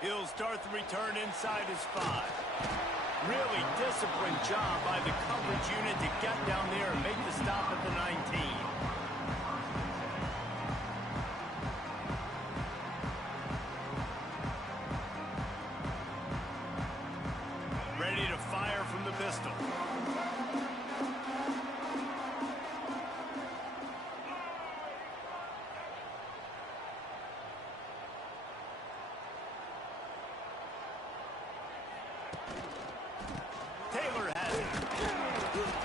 He'll start the return inside his 5. Really disciplined job by the coverage unit to get down there and make the stop at the 19. Ready to fire from the pistol. Taylor has it.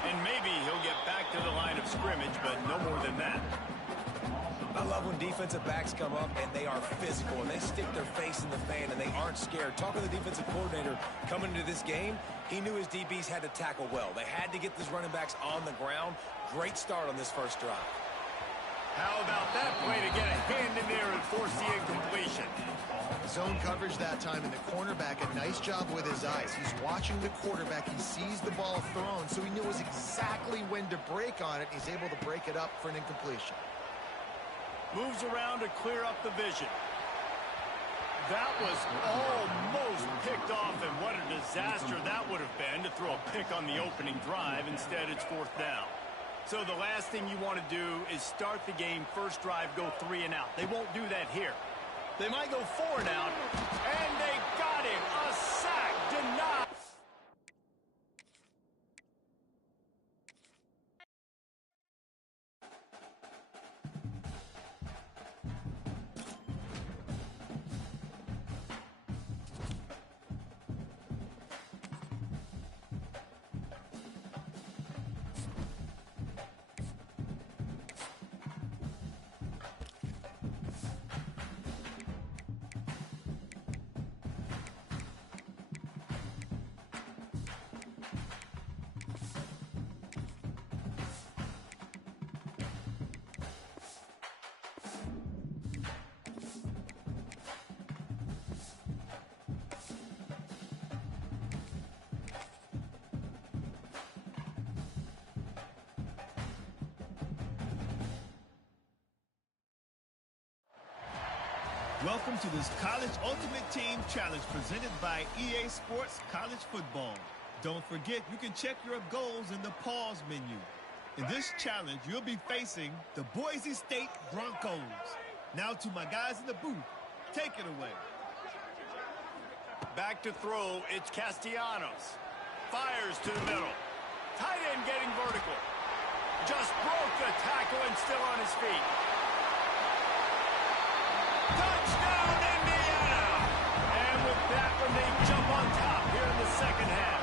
And maybe he'll get back to the line of scrimmage, but no more than that. I love when defensive backs come up and they are physical and they stick their face in the fan and they aren't scared. Talking to the defensive coordinator coming into this game, he knew his DBs had to tackle well. They had to get these running backs on the ground. Great start on this first drive. How about that play to get a hand in there and force the incompletion? Zone coverage that time, and the cornerback, a nice job with his eyes. He's watching the quarterback. He sees the ball thrown, so he knows exactly when to break on it. He's able to break it up for an incompletion. Moves around to clear up the vision. That was almost picked off, and what a disaster that would have been to throw a pick on the opening drive. Instead, it's 4th down. So the last thing you want to do is start the game, first drive, go 3 and out. They won't do that here. They might go 4 and out, and they got him. A sack denied. Welcome to this College Ultimate Team Challenge presented by EA Sports College Football. Don't forget, you can check your goals in the pause menu. In this challenge, you'll be facing the Boise State Broncos. Now to my guys in the booth. Take it away. Back to throw, it's Castellanos. Fires to the middle. Tight end getting vertical. Just broke the tackle and still on his feet. Touchdown, Indiana! And with that one, they jump on top here in the second half.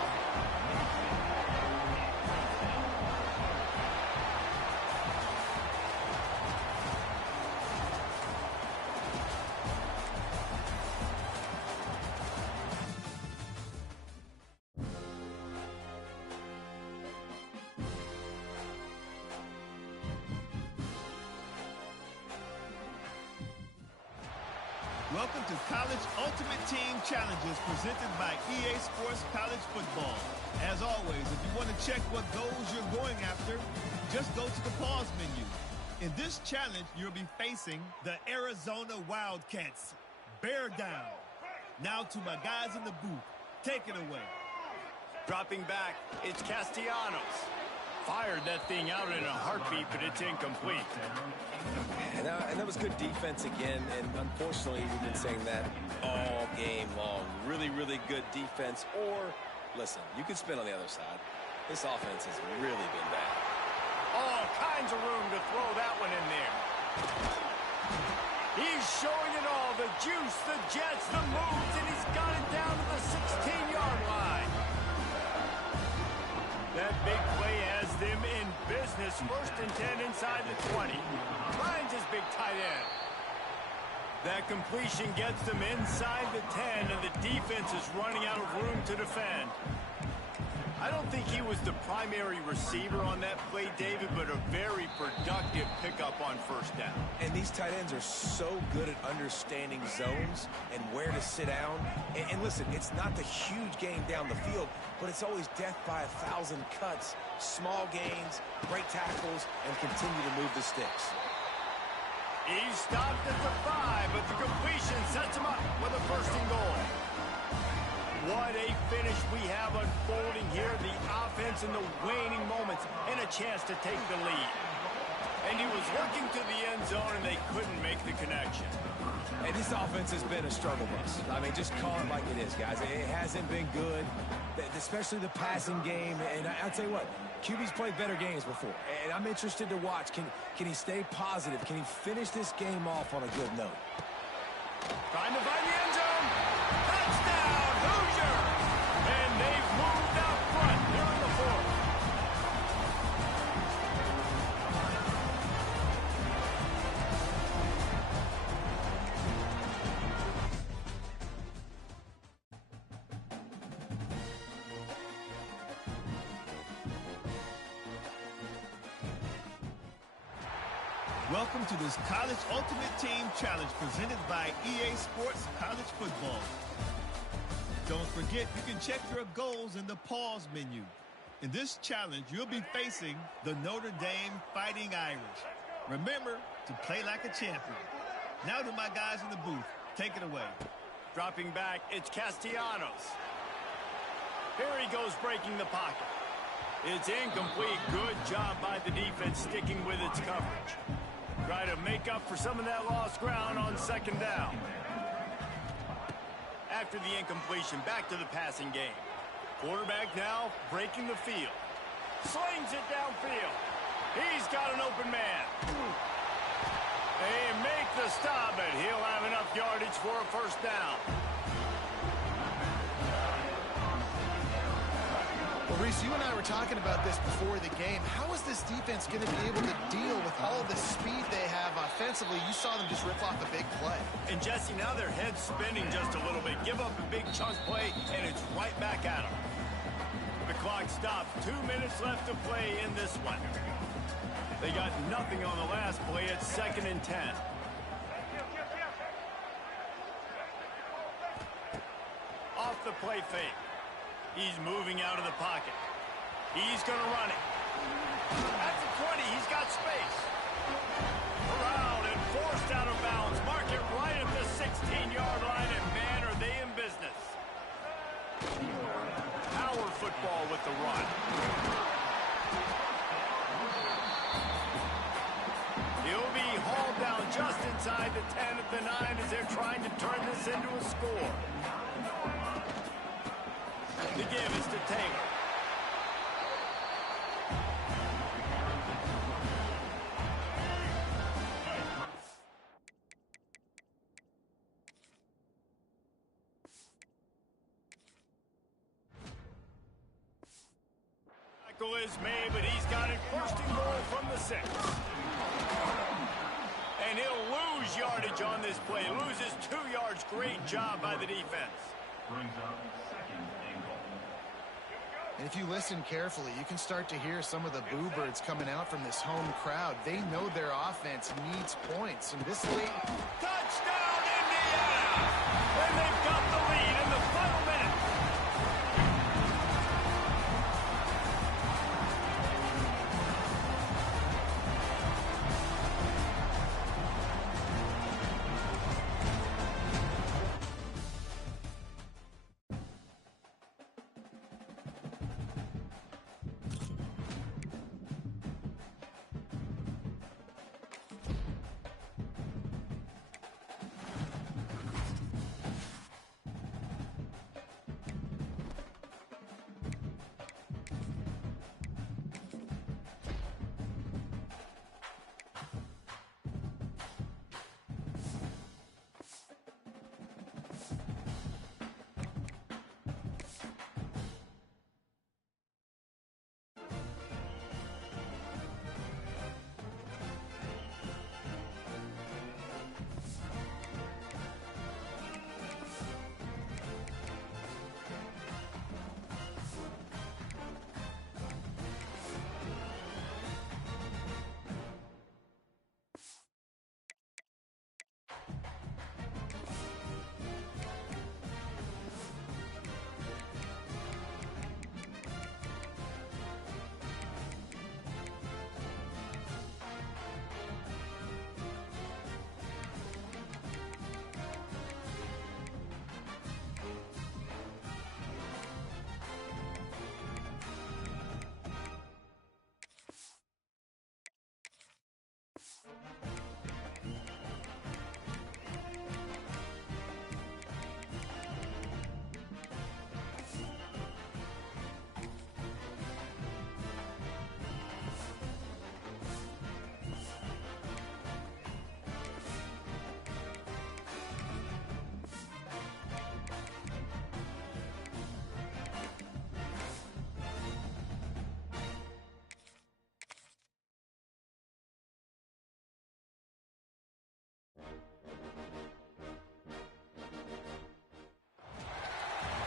Welcome to College Ultimate Team Challenges presented by EA Sports College Football. As always, if you want to check what goals you're going after, just go to the pause menu. In this challenge, you'll be facing the Arizona Wildcats. Bear down. Now to my guys in the booth. Take it away. Dropping back, it's Castellanos. Fired that thing out in a heartbeat, but it's incomplete. And that was good defense again, and unfortunately, we've been saying that all game long. Really, really good defense. Or, listen, you can spin on the other side. This offense has really been bad. All kinds of room to throw that one in there. He's showing it all, the juice, the jets, the moves, and he's got it down to the 16-yard line. That big play has them in business. 1st and 10 inside the 20. Finds his big tight end. That completion gets them inside the 10, and the defense is running out of room to defend. I don't think he was the primary receiver on that play, David, but a very productive pickup on 1st down. And these tight ends are so good at understanding zones and where to sit down. And listen, it's not the huge game down the field, but it's always death by 1,000 cuts, small gains, break tackles, and continue to move the sticks. He stopped at the 5, but the completion sets him up with a 1st and goal. finish we have unfolding here. The offense in the waning moments and a chance to take the lead. And he was looking to the end zone, and they couldn't make the connection. And this offense has been a struggle bus. I mean, just call it like it is, guys. It hasn't been good, especially the passing game. And I'll tell you what, QB's played better games before. And I'm interested to watch. Can he stay positive? Can he finish this game off on a good note? Trying to find the end zone. Touchdown, Hoosier! And they've moved out front here in the fourth. Welcome to this College Ultimate Team Challenge presented by EA Sports College Football. Don't forget, you can check your goals in the pause menu. In this challenge, you'll be facing the Notre Dame Fighting Irish. Remember to play like a champion. Now to my guys in the booth. Take it away. Dropping back, it's Castellanos. Here he goes breaking the pocket. It's incomplete. Good job by the defense sticking with its coverage. Try to make up for some of that lost ground on second down. After the incompletion, back to the passing game. Quarterback now breaking the field. Slings it downfield. He's got an open man. They make the stop, but he'll have enough yardage for a first down. Well, Reese, you and I were talking about this before the game. How is this defense going to be able to deal with all the speed they have offensively? You saw them just rip off a big play. And, Jesse, now their head's spinning just a little bit. Give up a big chunk play, and it's right back at them. The clock stops. 2 minutes left to play in this one. They got nothing on the last play. It's 2nd and 10. Off the play fake. He's moving out of the pocket. He's going to run it. At the 20, he's got space. Around and forced out of bounds. Mark it right at the 16-yard line, and man, are they in business. Power football with the run. He'll be hauled down just inside the 10 at the 9 as they're trying to turn this into a score. The give is to Taylor. Tackle is made, but he's got it first and goal from the 6. And he'll lose yardage on this play. Loses 2 yards. Great job by the defense. Brings up 2nd and goal. And if you listen carefully, you can start to hear some of the boo birds coming out from this home crowd. They know their offense needs points. And this late... Touchdown, Indiana! And they've got the lead in the final minute.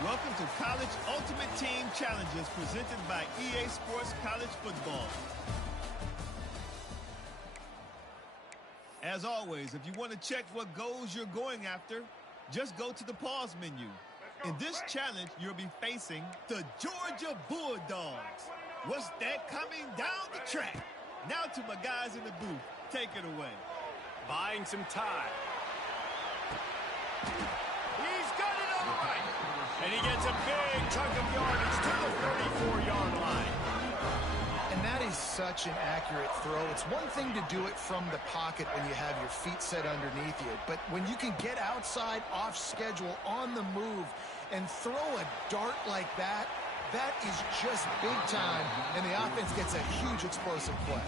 Welcome to College Ultimate Team Challenges presented by EA Sports College Football. As always, if you want to check what goals you're going after, just go to the pause menu. In this challenge, you'll be facing the Georgia Bulldogs. What's that coming down the track? Now to my guys in the booth. Take it away. Buying some time. He's got it on the right. And he gets a big chunk of yardage to the 34-yard line. And that is such an accurate throw. It's one thing to do it from the pocket when you have your feet set underneath you, but when you can get outside, off schedule, on the move, and throw a dart like that, that is just big time, and the offense gets a huge explosive play.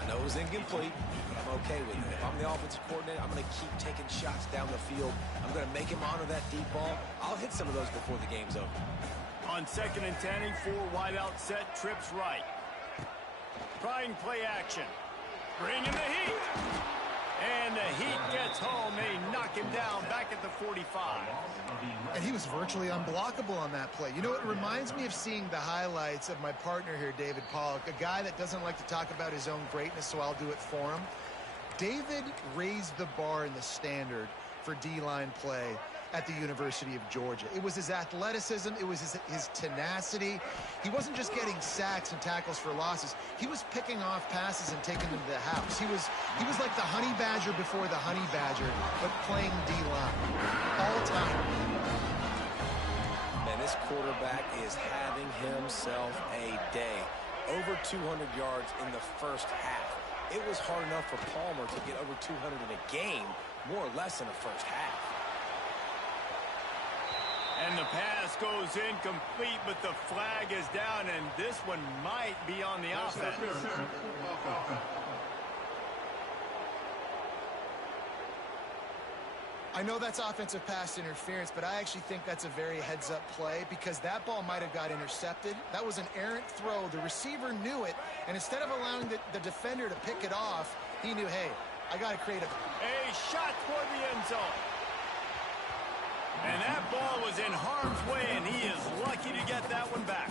I know it was incomplete, but I'm okay with it. If I'm the offensive coordinator, I'm going to keep taking shots down the field. I'm going to make him honor that deep ball. I'll hit some of those before the game's over. On 2nd and 10, 4 wide out set, trips right. Trying play action. Bringing the heat. And the heat gets home. They knock him down back at the 45. And he was virtually unblockable on that play. You know, it reminds me of seeing the highlights of my partner here, David Pollock, a guy that doesn't like to talk about his own greatness, so I'll do it for him. David raised the bar in the standard for D-line play at the University of Georgia. It was his athleticism. It was his tenacity. He wasn't just getting sacks and tackles for losses. He was picking off passes and taking them to the house. He was like the honey badger before the honey badger, but playing D-line all time. Man, this quarterback is having himself a day. Over 200 yards in the first half. It was hard enough for Palmer to get over 200 in a game, more or less in the first half. And the pass goes incomplete, but the flag is down, and this one might be on the offense. I know that's offensive pass interference, but I actually think that's a very heads-up play because that ball might have got intercepted. That was an errant throw. The receiver knew it, and instead of allowing the defender to pick it off, he knew, hey, I got to create A shot toward the end zone. And that ball was in harm's way, and he is lucky to get that one back.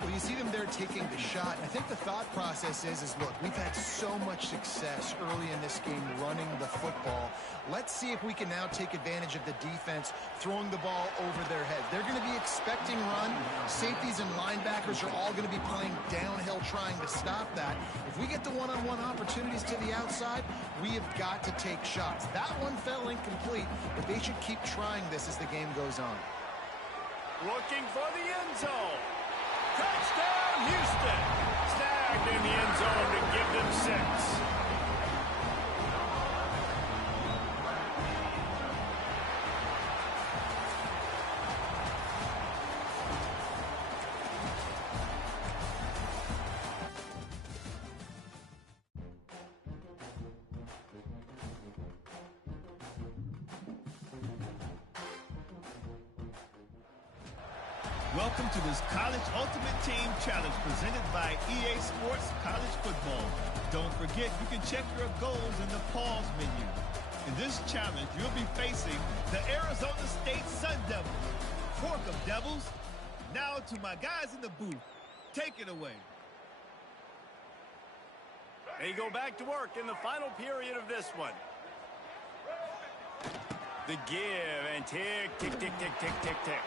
Well, you see them there taking the shot. I think the thought process is look, we've had so much success early in this game running the football. Let's see if we can now take advantage of the defense throwing the ball over their head. They're going to be expecting run. Safeties and linebackers are all going to be playing downhill trying to stop that. If we get the one-on-one opportunities to the outside, we have got to take shots. That one fell incomplete, but they should keep trying this as the game goes on. Looking for the end zone. Touchdown, Houston. Snagged in the end zone to give them 6. Welcome to this College Ultimate Team Challenge presented by EA Sports College Football. Don't forget, you can check your goals in the pause menu. In this challenge, you'll be facing the Arizona State Sun Devils. Fork of Devils. Now to my guys in the booth. Take it away. They go back to work in the final period of this one. The give and tick, tick, tick, tick, tick, tick, tick.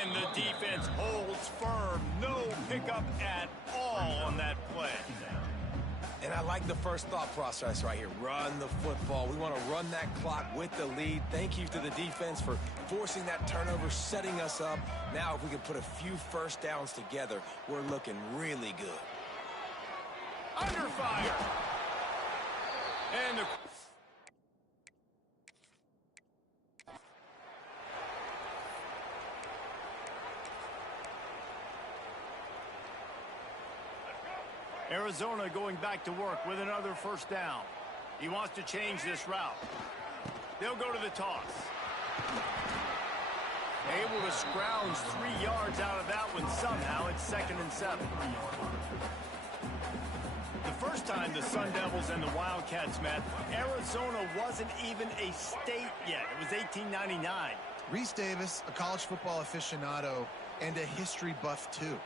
And the defense holds firm. No pickup at all on that play. And I like the first thought process right here. Run the football. We want to run that clock with the lead. Thank you to the defense for forcing that turnover, setting us up. Now, if we can put a few first downs together, we're looking really good. Under fire. And the... Arizona going back to work with another first down. He wants to change this route. They'll go to the toss. Able to scrounge 3 yards out of that one somehow. It's 2nd and 7. The first time the Sun Devils and the Wildcats met, Arizona wasn't even a state yet. It was 1899. Reese Davis, a college football aficionado and a history buff too.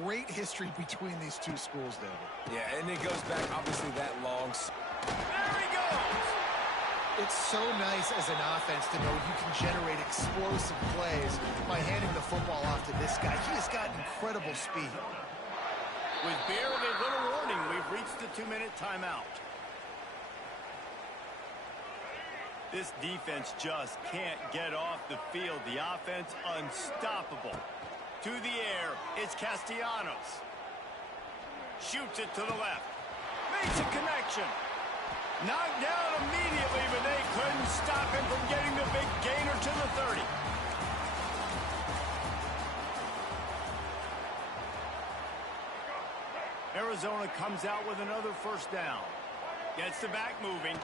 Great history between these two schools, David. Yeah, and it goes back obviously that long. There he goes! It's so nice as an offense to know you can generate explosive plays by handing the football off to this guy. He has got incredible speed. With barely little warning, we've reached the 2-minute timeout. This defense just can't get off the field. The offense unstoppable. To the air, it's Castellanos. Shoots it to the left. Makes a connection. Knocked down immediately, but they couldn't stop him from getting the big gainer to the 30. Arizona comes out with another first down. Gets the back moving.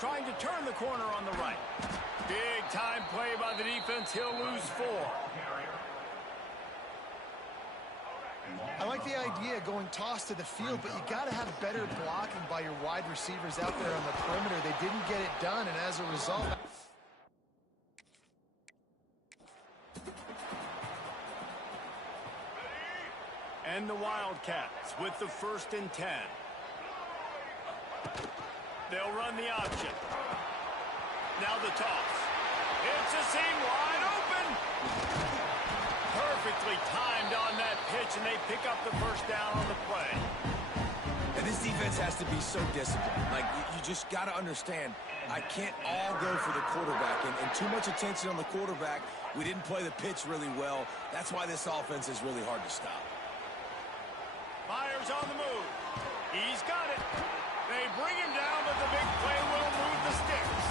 Trying to turn the corner on the right. Big time play by the defense. He'll lose 4. I like the idea of going toss to the field, but you got to have better blocking by your wide receivers out there on the perimeter. They didn't get it done, and as a result... And the Wildcats with the 1st and 10. They'll run the option. Now the toss. It's a seam wide open. Perfectly timed on that pitch, and they pick up the first down on the play. And this defense has to be so disciplined. Like, you just got to understand, I can't all go for the quarterback. And too much attention on the quarterback. We didn't play the pitch really well. That's why this offense is really hard to stop. Fires on the move. He's got it. They bring him down, but the big play will move the sticks.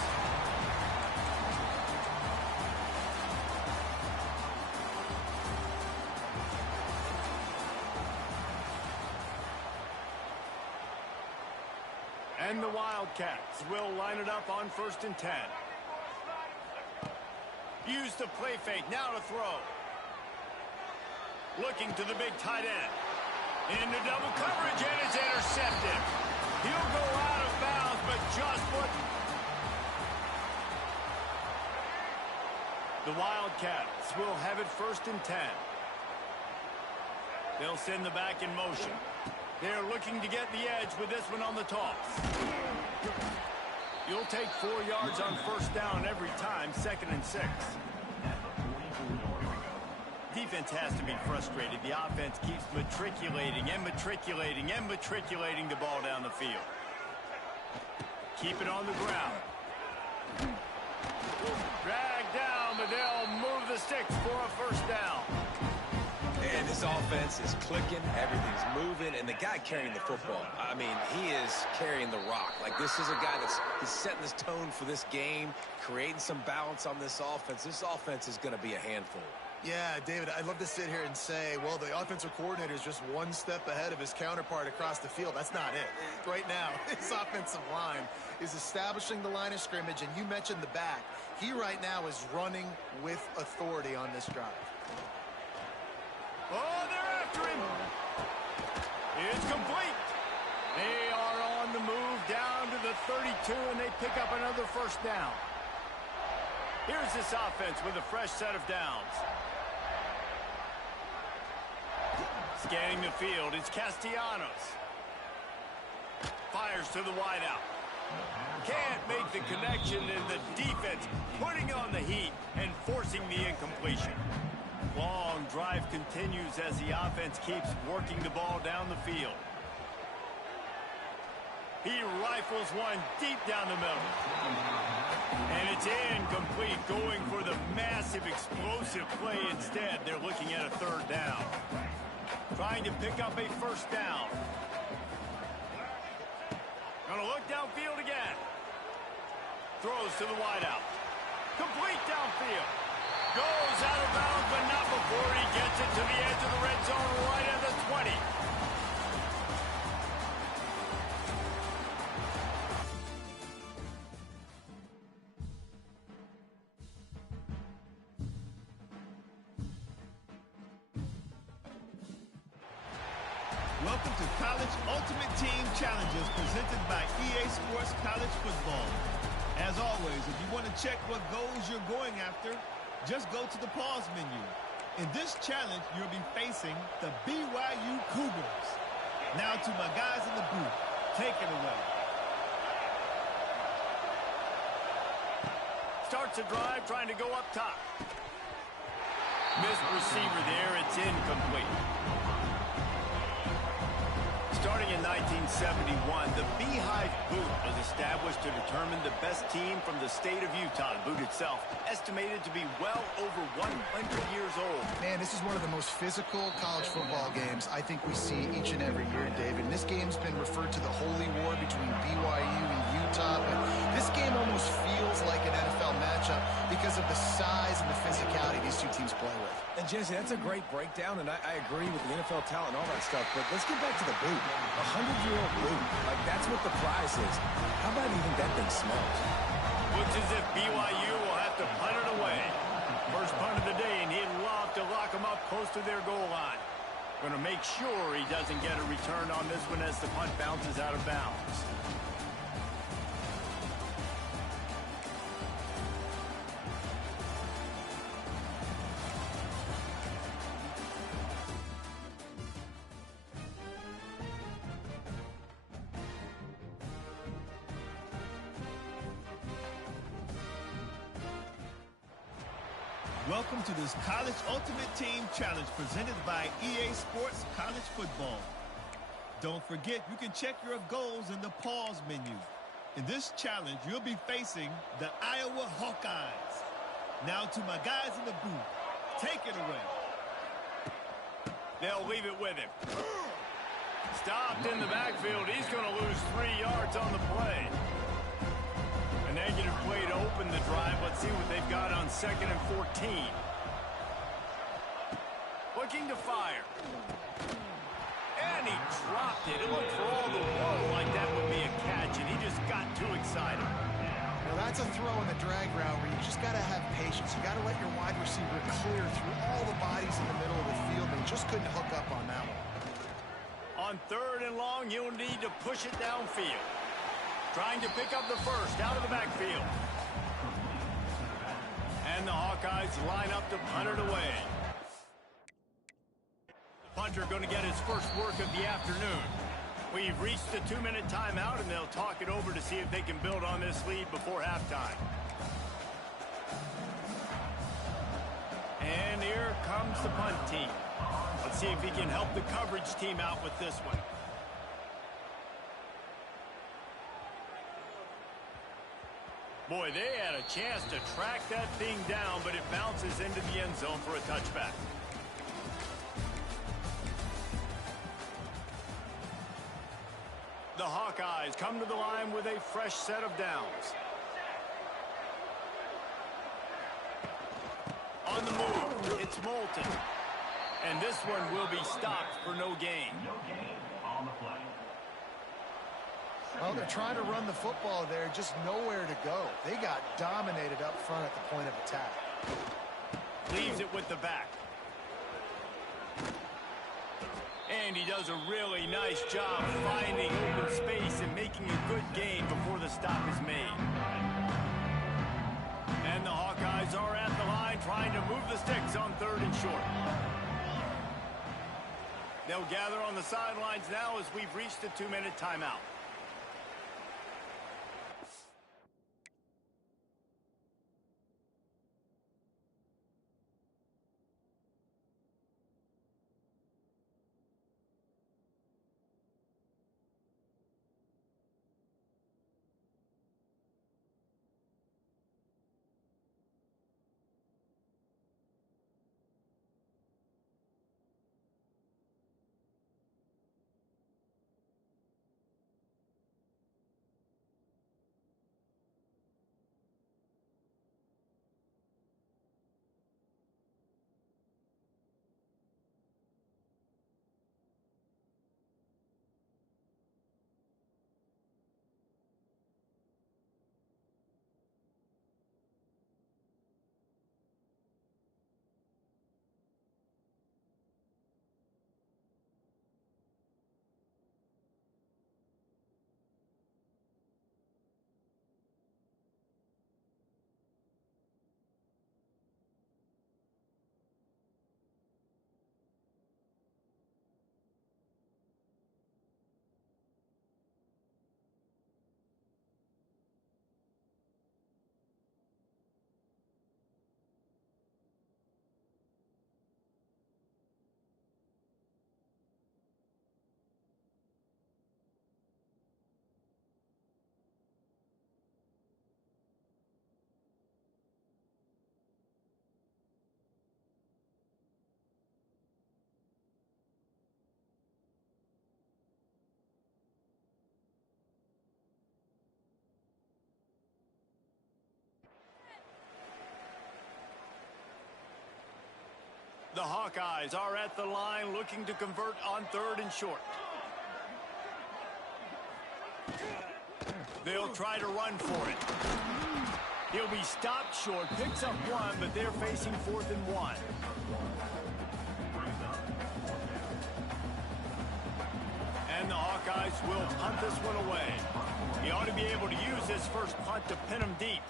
And the Wildcats will line it up on 1st and 10. Use the play fake, now to throw. Looking to the big tight end. Into double coverage, and it's intercepted. He'll go out of bounds, but just what... The Wildcats will have it 1st and 10. They'll send the back in motion. They're looking to get the edge with this one on the toss. You'll take 4 yards on 1st down every time, 2nd and 6. Defense has to be frustrated. The offense keeps matriculating and matriculating and matriculating the ball down the field. Keep it on the ground. Drag down, but they'll move the sticks for a 1st down. And this offense is clicking, everything's moving, and the guy carrying the football, I mean, he is carrying the rock. Like, this is a guy he's setting this tone for this game, creating some balance on this offense. This offense is going to be a handful. Yeah, David, I'd love to sit here and say, well, the offensive coordinator is just one step ahead of his counterpart across the field. That's not it. Right now, his offensive line is establishing the line of scrimmage, and you mentioned the back. He right now is running with authority on this drive. Oh, they're after him. It's complete. They are on the move down to the 32, and they pick up another 1st down. Here's this offense with a fresh set of downs. Scanning the field, it's Castellanos. Fires to the wideout. Can't make the connection, and the defense putting on the heat and forcing the incompletion. Long drive continues as the offense keeps working the ball down the field. He rifles one deep down the middle. And it's incomplete, going for the massive explosive play instead. They're looking at a 3rd down. Trying to pick up a 1st down. Gonna look downfield again. Throws to the wideout. Complete downfield. Goes out of bounds, but not before he gets it to the edge of the red zone right at the 20. Welcome to College Ultimate Team Challenges presented by EA Sports College Football. As always, if you want to check what goals you're going after, just go to the pause menu. In this challenge, you'll be facing the BYU Cougars. Now to my guys in the booth. Take it away. Starts a drive, trying to go up top. Missed receiver there. It's incomplete. Starting in 1971, the Beehive Boot was established to determine the best team from the state of Utah. The boot itself estimated to be well over 100 years old. Man, this is one of the most physical college football games I think we see each and every year, David. And this game's been referred to the holy war between BYU and Utah, but this game almost feels like an NFL matchup because of the size and the physicality these two teams play with. And Jesse, that's a great breakdown, and I agree with the NFL talent and all that stuff, but let's get back to the boot. 100-year-old boot. Like, that's what the prize is. How bad do you think that thing smells? Looks as if BYU will have to punt it away. First punt of the day, and he'd love to lock them up close to their goal line. Going to make sure he doesn't get a return on this one as the punt bounces out of bounds. Welcome to this College Ultimate Team Challenge presented by EA Sports College Football. Don't forget, you can check your goals in the pause menu. In this challenge, you'll be facing the Iowa Hawkeyes. Now to my guys in the booth. Take it away. They'll leave it with him. Stopped in the backfield. He's going to lose 3 yards on the play. A negative play to open the drive. Let's see what they've got on 2nd and 14. Looking to fire. And he dropped it. It looked for all the world like that would be a catch, and he just got too excited. Now that's a throw in the drag route where you just got to have patience. You got to let your wide receiver clear through all the bodies in the middle of the field, and he just couldn't hook up on that one. On 3rd and long, you'll need to push it downfield. Trying to pick up the first out of the backfield. And the Hawkeyes line up to punt it away. The punter going to get his first work of the afternoon. We've reached the 2-minute timeout, and they'll talk it over to see if they can build on this lead before halftime. And here comes the punt team. Let's see if he can help the coverage team out with this one. Boy, they had a chance to track that thing down, but it bounces into the end zone for a touchback. The Hawkeyes come to the line with a fresh set of downs. On the move, it's Moulton. And this one will be stopped for no gain. No gain on the play. Well, they're trying to run the football there, just nowhere to go. They got dominated up front at the point of attack. Leaves it with the back. And he does a really nice job finding open space and making a good gain before the stop is made. And the Hawkeyes are at the line trying to move the sticks on 3rd and short. They'll gather on the sidelines now as we've reached the 2-minute timeout. The Hawkeyes are at the line looking to convert on 3rd and short. They'll try to run for it. He'll be stopped short, picks up 1, but they're facing 4th and 1. And the Hawkeyes will punt this one away. He ought to be able to use this first punt to pin him deep.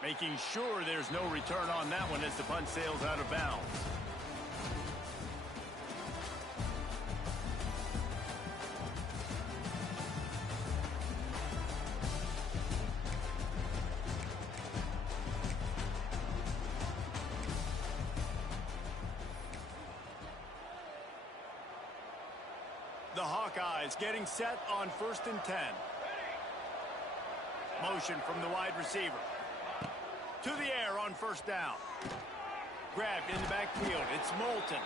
Making sure there's no return on that one as the punt sails out of bounds. The Hawkeyes getting set on 1st and 10. Motion from the wide receiver. To the air on 1st down. Grabbed in the backfield. It's Moulton.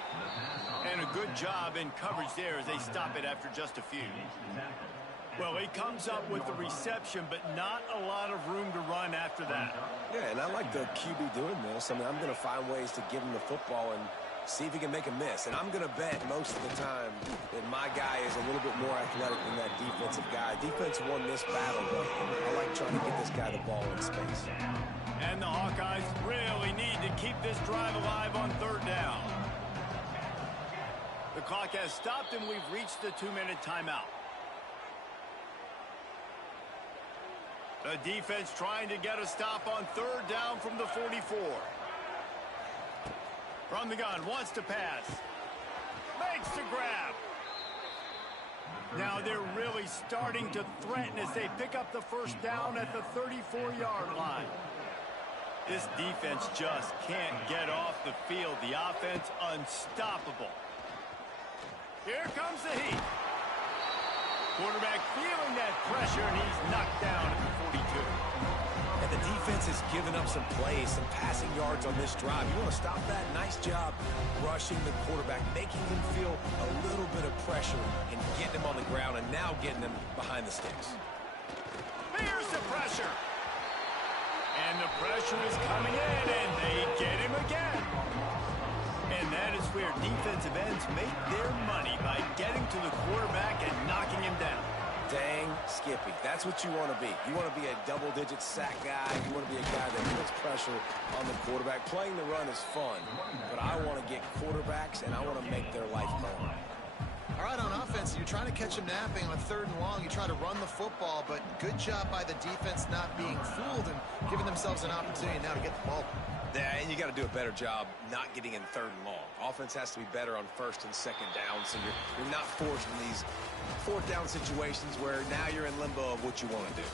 And a good job in coverage there as they stop it after just a few. Well, he comes up with the reception, but not a lot of room to run after that. Yeah, and I like the QB doing this. I mean, I'm going to find ways to give him the football and see if he can make a miss. And I'm going to bet most of the time that my guy is a little bit more athletic than that defensive guy. Defense won this battle, but I like trying to get this guy the ball in space. And the Hawkeyes really need to keep this drive alive on 3rd down. The clock has stopped and we've reached the 2-minute timeout. The defense trying to get a stop on 3rd down from the 44. From the gun, wants to pass. Makes the grab. Now they're really starting to threaten as they pick up the 1st down at the 34-yard line. This defense just can't get off the field. The offense unstoppable. Here comes the heat. Quarterback feeling that pressure, and he's knocked down at the 42. And the defense has given up some plays, some passing yards on this drive. You want to stop that? Nice job rushing the quarterback, making him feel a little bit of pressure and getting him on the ground and now getting him behind the sticks. Here's the pressure. And the pressure is coming in, and they get him again. And that is where defensive ends make their money, by getting to the quarterback and knocking him down. Dang, Skippy. That's what you want to be. You want to be a double-digit sack guy. You want to be a guy that puts pressure on the quarterback. Playing the run is fun, but I want to get quarterbacks, and I want to make their life fun. All right, on offense, you're trying to catch him napping on 3rd and long. You try to run the football, but good job by the defense not being fooled and giving themselves an opportunity now to get the ball. Yeah, and you got to do a better job not getting in 3rd and long. Offense has to be better on 1st and 2nd down, so you're not forced in these 4th down situations where now you're in limbo of what you want to do.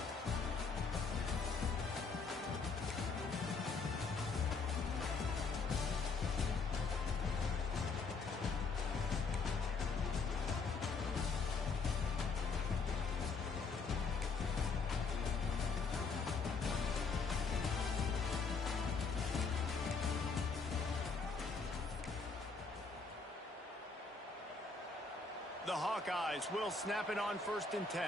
The Hawkeyes will snap it on 1st and 10.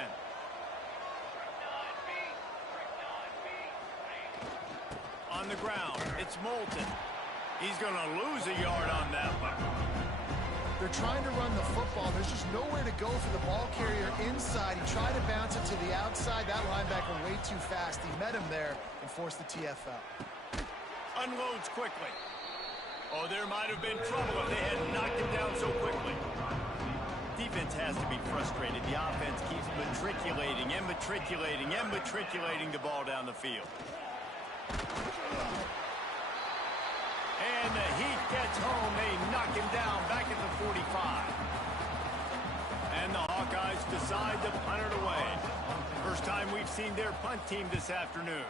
On the ground, it's Moulton. He's going to lose a yard on that one. They're trying to run the football. There's just nowhere to go for the ball carrier inside. He tried to bounce it to the outside. That linebacker way too fast. He met him there and forced the TFL. Unloads quickly. Oh, there might have been trouble if they had knocked him down so quickly. Defense has to be frustrated. The offense keeps matriculating the ball down the field. And the Heat gets home. They knock him down back at the 45. And the Hawkeyes decide to punt it away. First time we've seen their punt team this afternoon.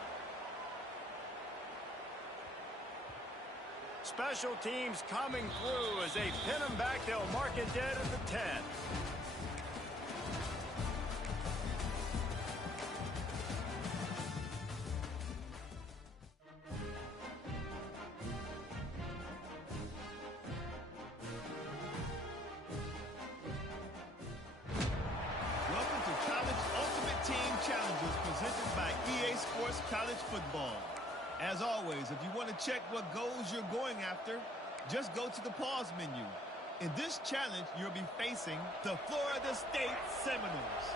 Special teams coming through as they pin them back. They'll mark it dead at the 10. Welcome to College Ultimate Team Challenges presented by EA Sports College Football. As always, if you want to check what goals you're going after, just go to the pause menu. In this challenge, you'll be facing the Florida State Seminoles.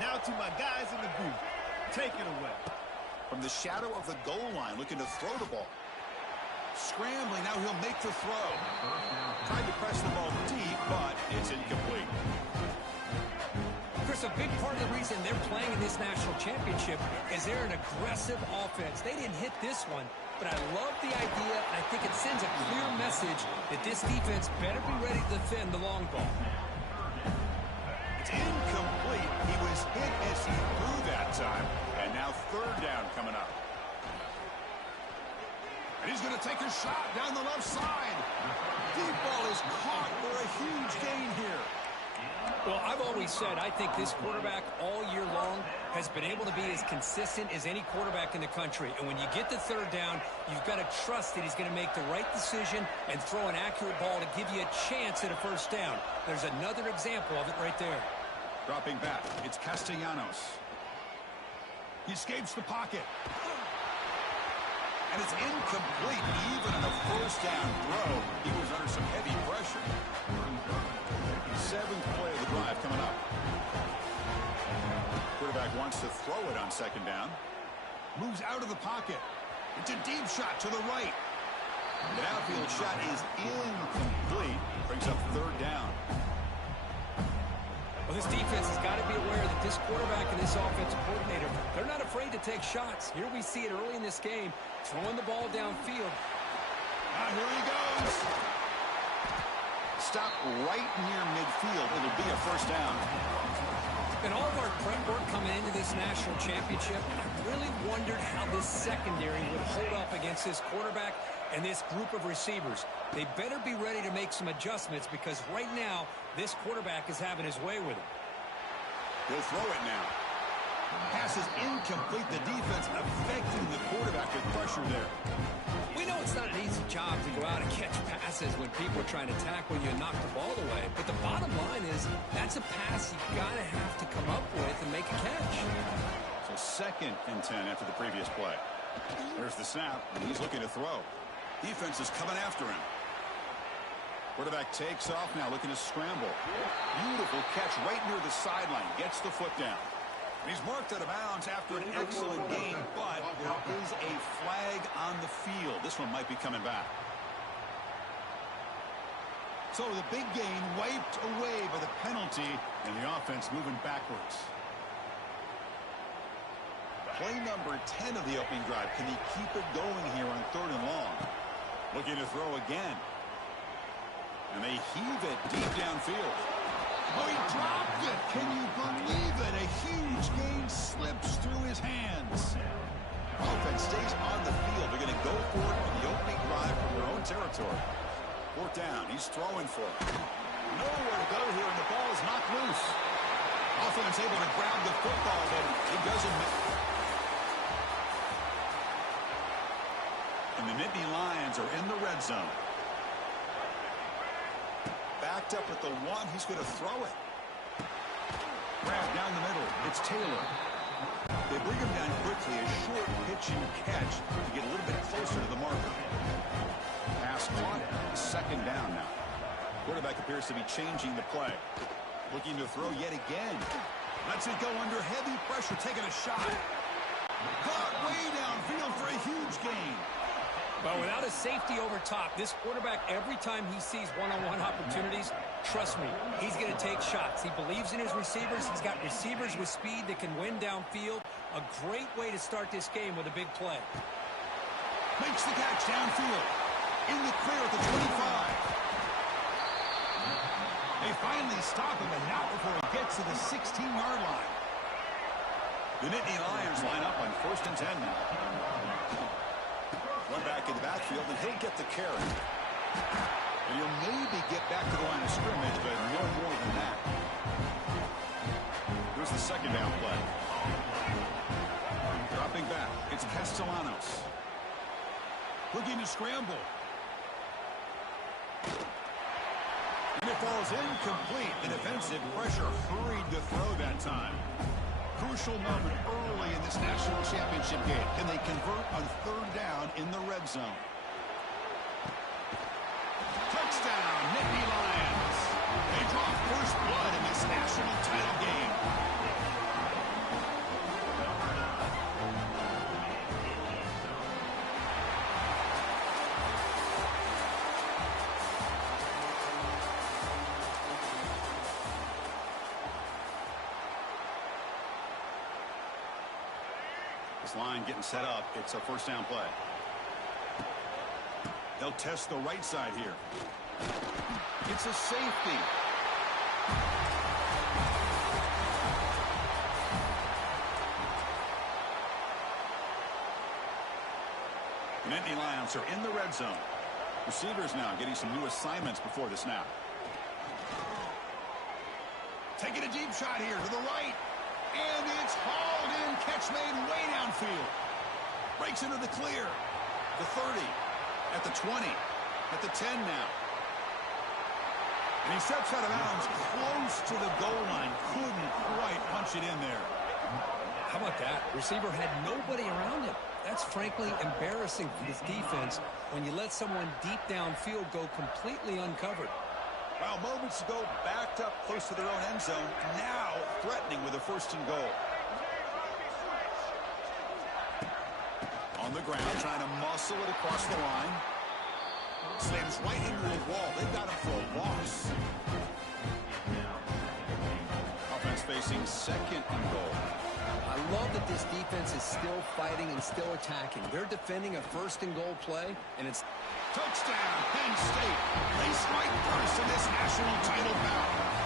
Now to my guys in the booth. Take it away. From the shadow of the goal line, looking to throw the ball. Scrambling, now he'll make the throw. Tried to press the ball deep, but it's incomplete. Chris, a big part of the reason they're playing in this national championship is they're an aggressive offense. They didn't hit this one, but I love the idea, and I think it sends a clear message that this defense better be ready to defend the long ball. It's incomplete. He was hit as he threw that time. And now third down coming up. And he's going to take a shot down the left side. Deep ball is caught for a huge gain here. Well, I've always said I think this quarterback all year long has been able to be as consistent as any quarterback in the country. And when you get to third down, you've got to trust that he's going to make the right decision and throw an accurate ball to give you a chance at a first down. There's another example of it right there. Dropping back, it's Castellanos. He escapes the pocket. And it's incomplete. Even in a first down throw, he was under some heavy pressure. Seventh play of the drive coming up. Quarterback wants to throw it on second down. Moves out of the pocket. It's a deep shot to the right. The outfield shot is incomplete. Brings up third down. Well, this defense has got to be aware that this quarterback and this offensive coordinator, they're not afraid to take shots. Here we see it early in this game, throwing the ball downfield. Here he goes. Stop right near midfield. It'll be a first down. In all of our prep work coming into this national championship, I really wondered how this secondary would hold up against this quarterback and this group of receivers. They better be ready to make some adjustments because right now, this quarterback is having his way with him. He'll throw it now. Pass is incomplete. The defense affecting the quarterback with pressure there. We know it's not an easy job to go out and catch passes when people are trying to tackle you and knock the ball away. But the bottom line is that's a pass you got to have to come up with and make a catch. So 2nd and 10 after the previous play. There's the snap, and he's looking to throw. Defense is coming after him. Quarterback takes off now, looking to scramble. Beautiful catch right near the sideline. Gets the foot down. And he's marked out of bounds after an excellent game, but there is a flag on the field. This one might be coming back. So the big gain wiped away by the penalty, and the offense moving backwards. Play number 10 of the opening drive. Can he keep it going here on 3rd and long? Looking to throw again. And they heave it deep downfield. Oh, he dropped it. Can you believe it? A huge gain slips through his hands. Offense stays on the field. They're going to go for it on the opening drive from their own territory. 4th down. He's throwing for it. Nowhere to go here, and the ball is knocked loose. Offense able to grab the football, but it doesn't. And the Nittany Lions are in the red zone. Backed up at the 1. He's going to throw it. Grab down the middle. It's Taylor. They bring him down quickly. A short pitch and catch to get a little bit closer to the marker. Pass caught. 2nd down now. Quarterback appears to be changing the play. Looking to throw yet again. Lets it go under heavy pressure. Taking a shot. Caught way downfield for a huge gain. But without a safety over top, this quarterback, every time he sees one-on-one opportunities, trust me, he's going to take shots. He believes in his receivers. He's got receivers with speed that can win downfield. A great way to start this game with a big play. Makes the catch downfield. In the clear at the 25. They finally stop him, and now before he gets to the 16-yard line. The Nittany Lions line up on 1st and 10 now. Run back in the backfield, and he'll get the carry. And he'll maybe get back to the line of scrimmage, but no more than that. Here's the 2nd down play. Dropping back, it's Castellanos. Looking to scramble. And it falls incomplete. The defensive pressure hurried to throw that time. Crucial moment early in this national championship game. Can they convert on third down in the red zone? Touchdown, Nittany Lions. They draw first blood in this national title game. This line getting set up. It's a first down play. They'll test the right side here. It's a safety. Nittany Lions are in the red zone. Receivers now getting some new assignments before the snap. Taking a deep shot here to the right. And it's hauled in. Catch made way downfield. Breaks into the clear. The 30. At the 20. At the 10 now. And he steps out of bounds close to the goal line. Couldn't quite punch it in there. How about that? Receiver had nobody around him. That's frankly embarrassing for this defense when you let someone deep downfield go completely uncovered. Well, moments ago, backed up close to their own end zone. Now threatening with a first and goal. On the ground, trying to muscle it across the line. Slams right into a wall. They've got him for a loss. Offense facing second and goal. I love that this defense is still fighting and still attacking. They're defending a first and goal play, and it's touchdown, Penn State. They strike first in this national title bout.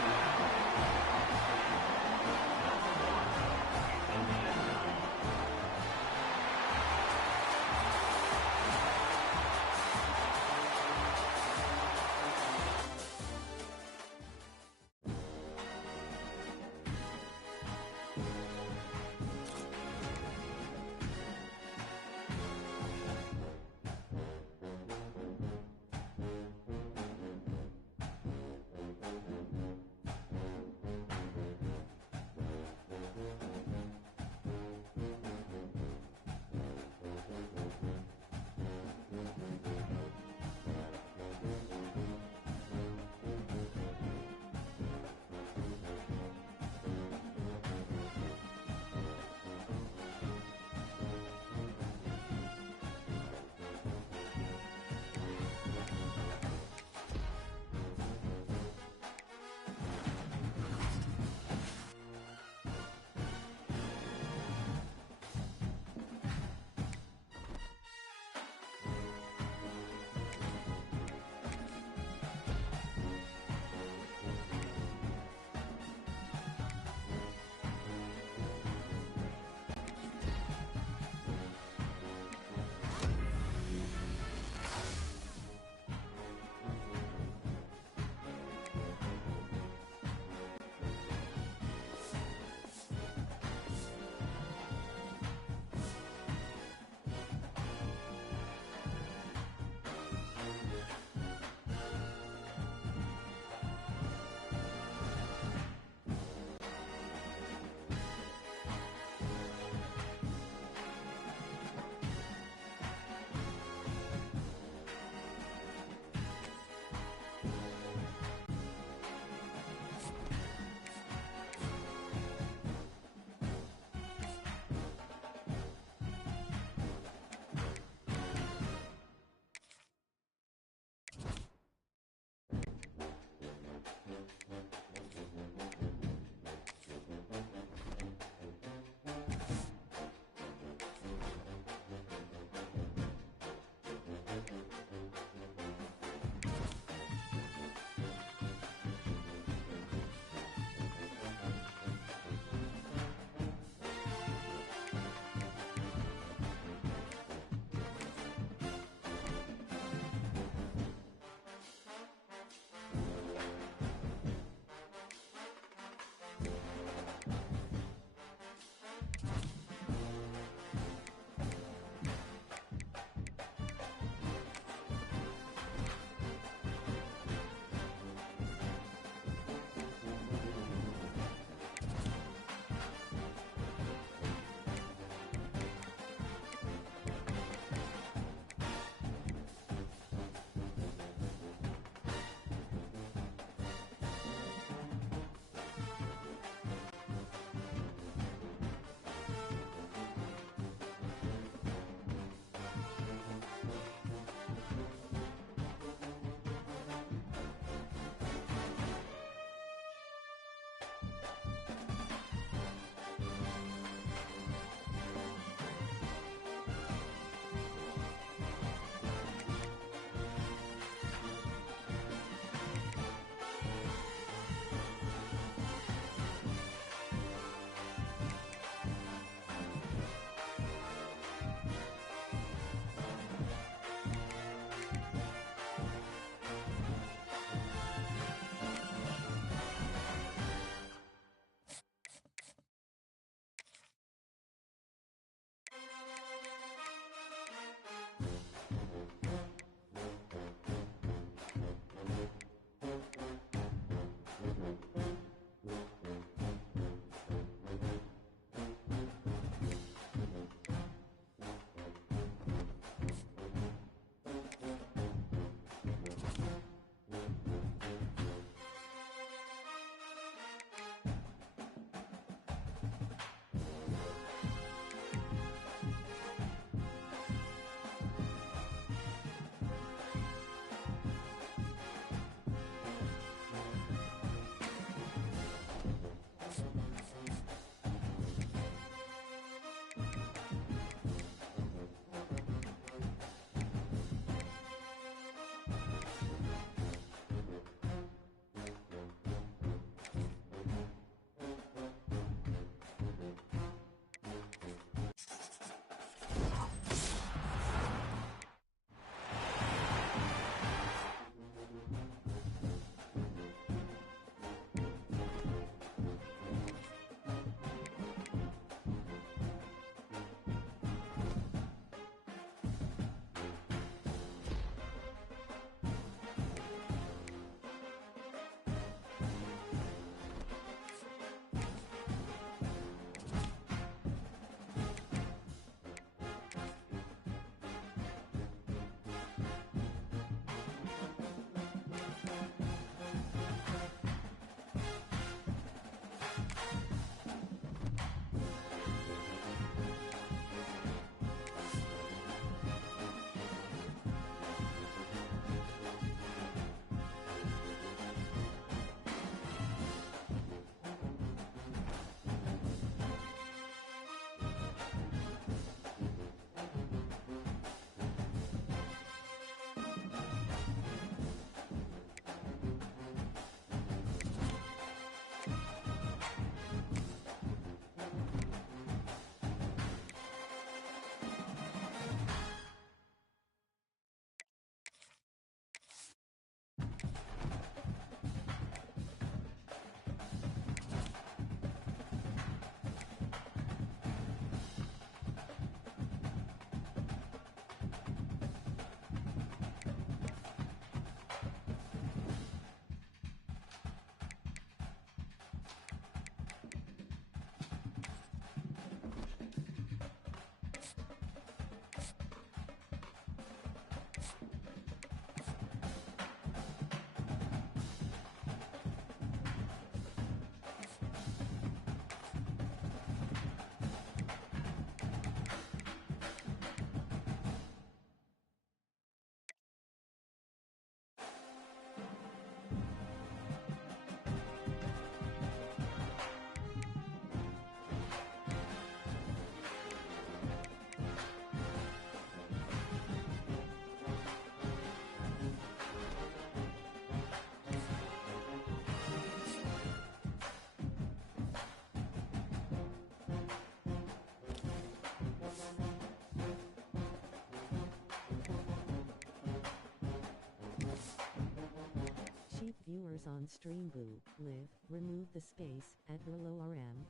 Viewers on Streambu, Live, remove the space at below RM.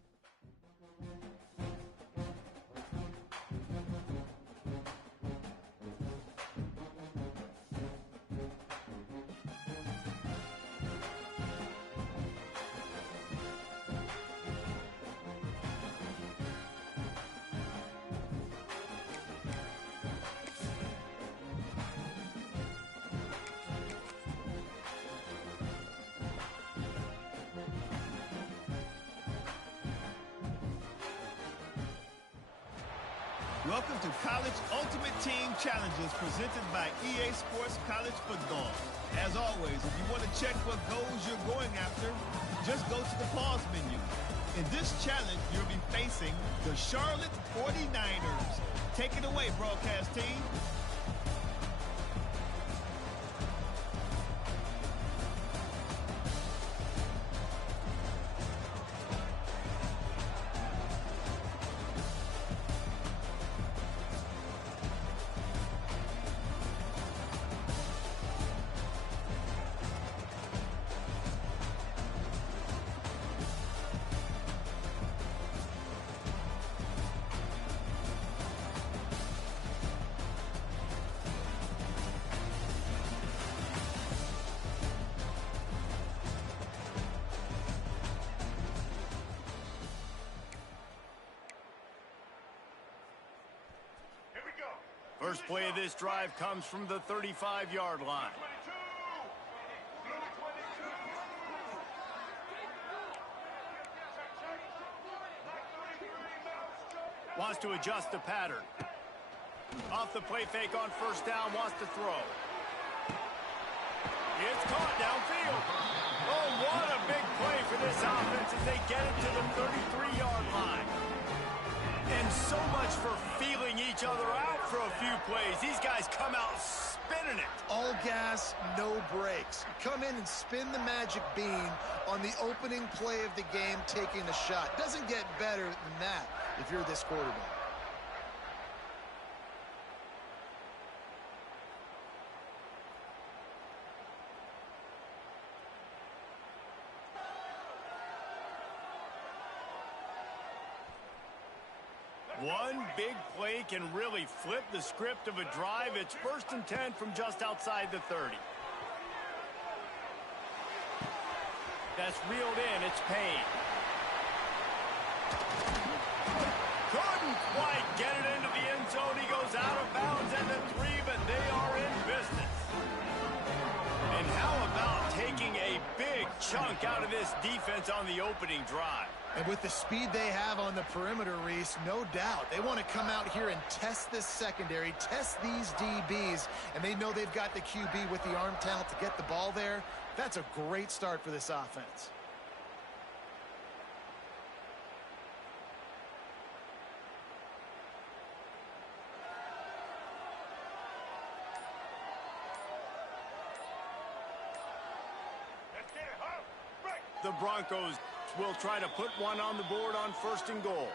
Welcome to College Ultimate Team Challenges presented by EA Sports College Football. As always, if you want to check what goals you're going after, just go to the pause menu. In this challenge, you'll be facing the Charlotte 49ers. Take it away, broadcast team. First play of this drive comes from the 35-yard line. Wants to adjust the pattern. Off the play fake on first down, wants to throw. It's caught downfield. Oh, what a big play for this offense as they get it to the 33-yard line. And so much for feeling each other out for a few plays. These guys come out spinning it. All gas, no brakes. Come in and spin the magic bean on the opening play of the game, taking the shot. Doesn't get better than that if you're this quarterback. One big play can really flip the script of a drive. It's 1st and 10 from just outside the 30. That's reeled in. It's Payne. Couldn't quite get it into the end zone. He goes out of bounds at the 3, but they are in business. And how about taking a big chunk out of this defense on the opening drive? And with the speed they have on the perimeter, Reese, no doubt, they want to come out here and test this secondary, test these DBs, and they know they've got the QB with the arm talent to get the ball there. That's a great start for this offense. The Broncos will try to put one on the board on 1st and goal.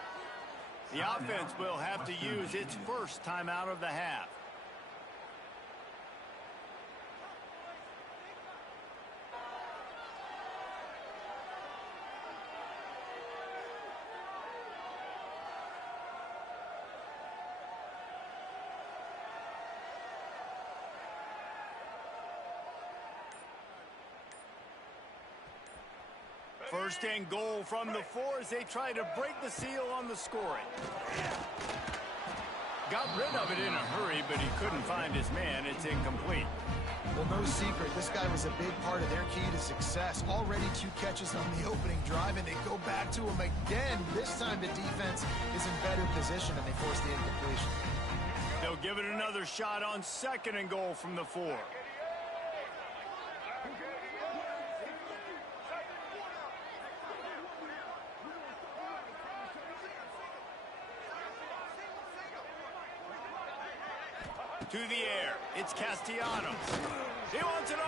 The offense will have to use its first timeout of the half. First and goal from the 4 as they try to break the seal on the scoring. Got rid of it in a hurry, but he couldn't find his man. It's incomplete. Well, no secret, this guy was a big part of their key to success. Already 2 catches on the opening drive, and they go back to him again. This time the defense is in better position, and they force the incompletion. They'll give it another shot on 2nd and goal from the 4. To the air, it's Castellanos. He wants it up.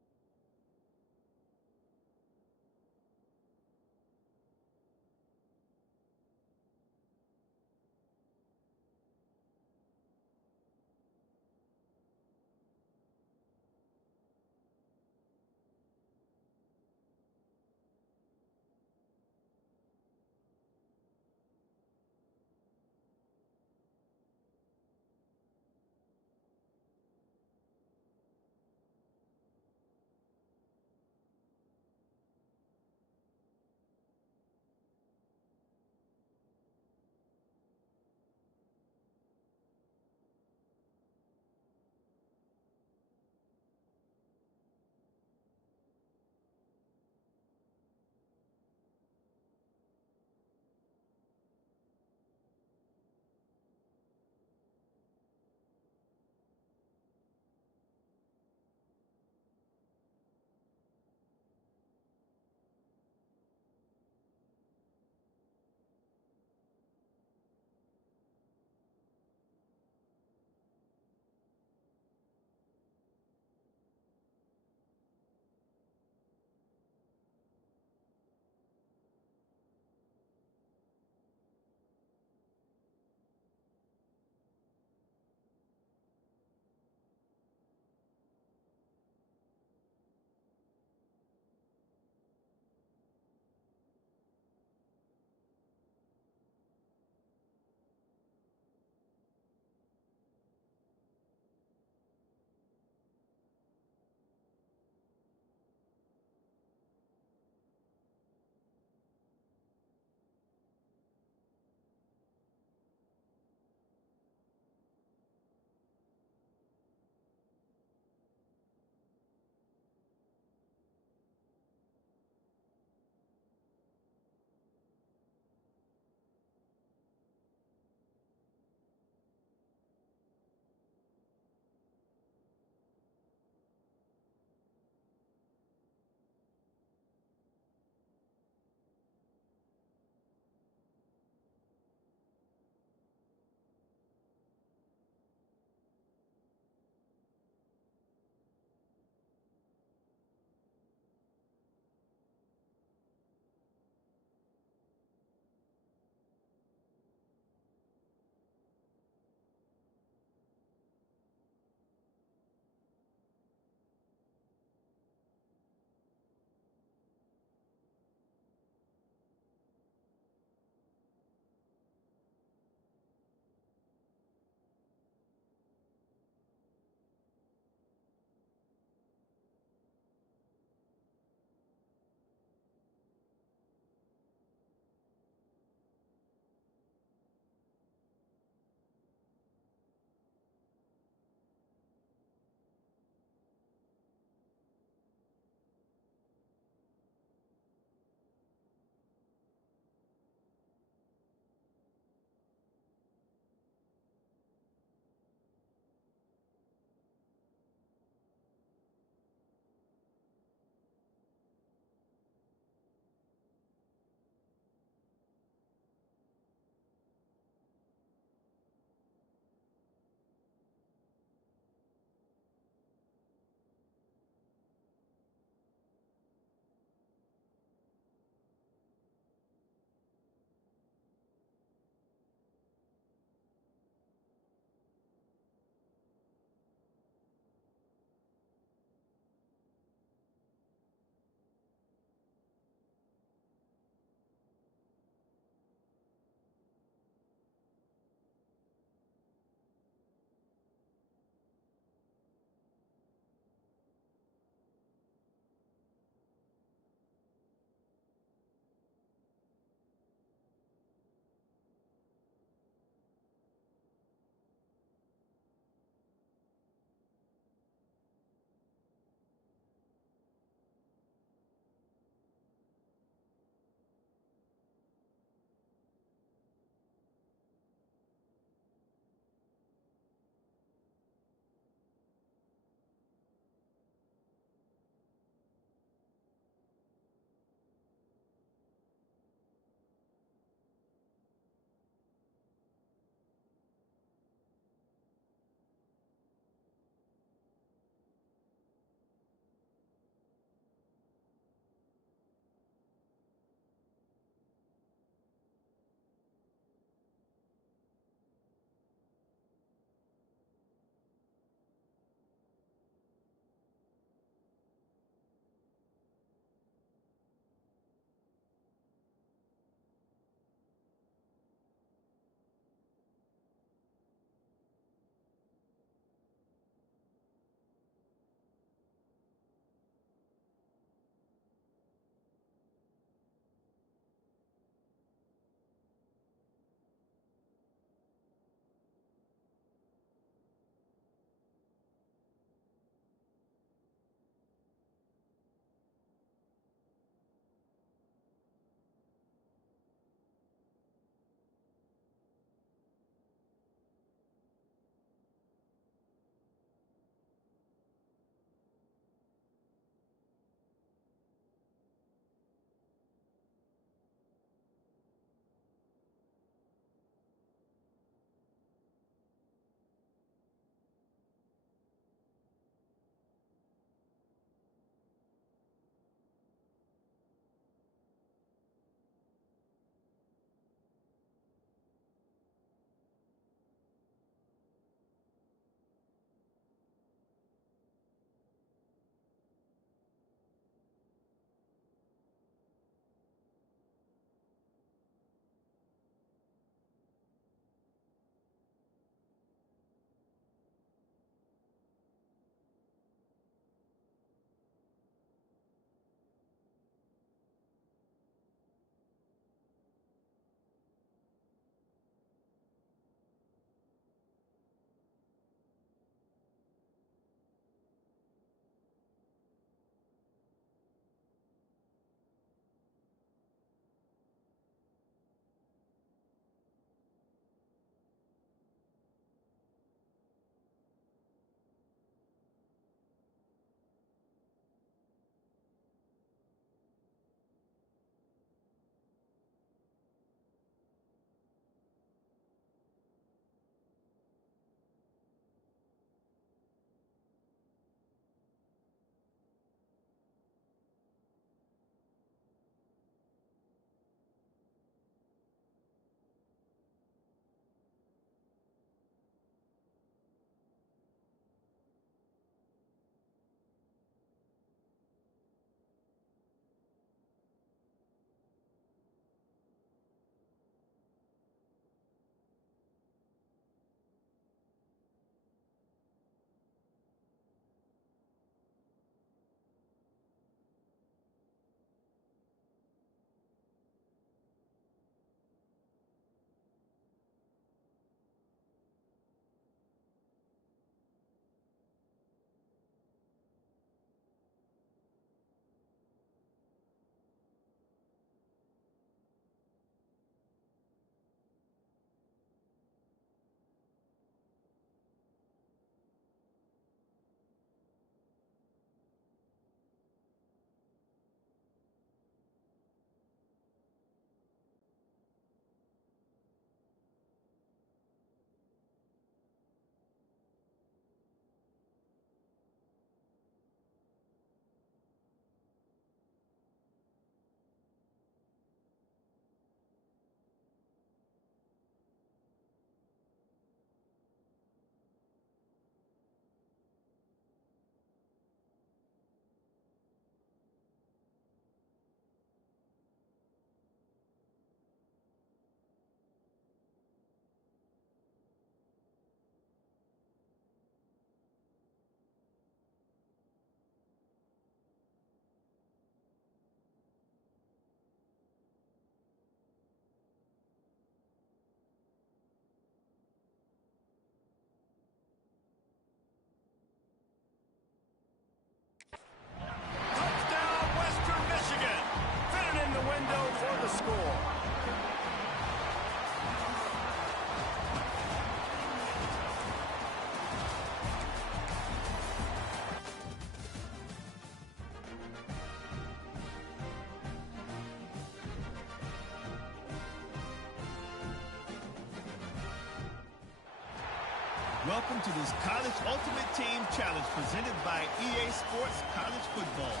Welcome to this College Ultimate Team Challenge presented by EA Sports College Football.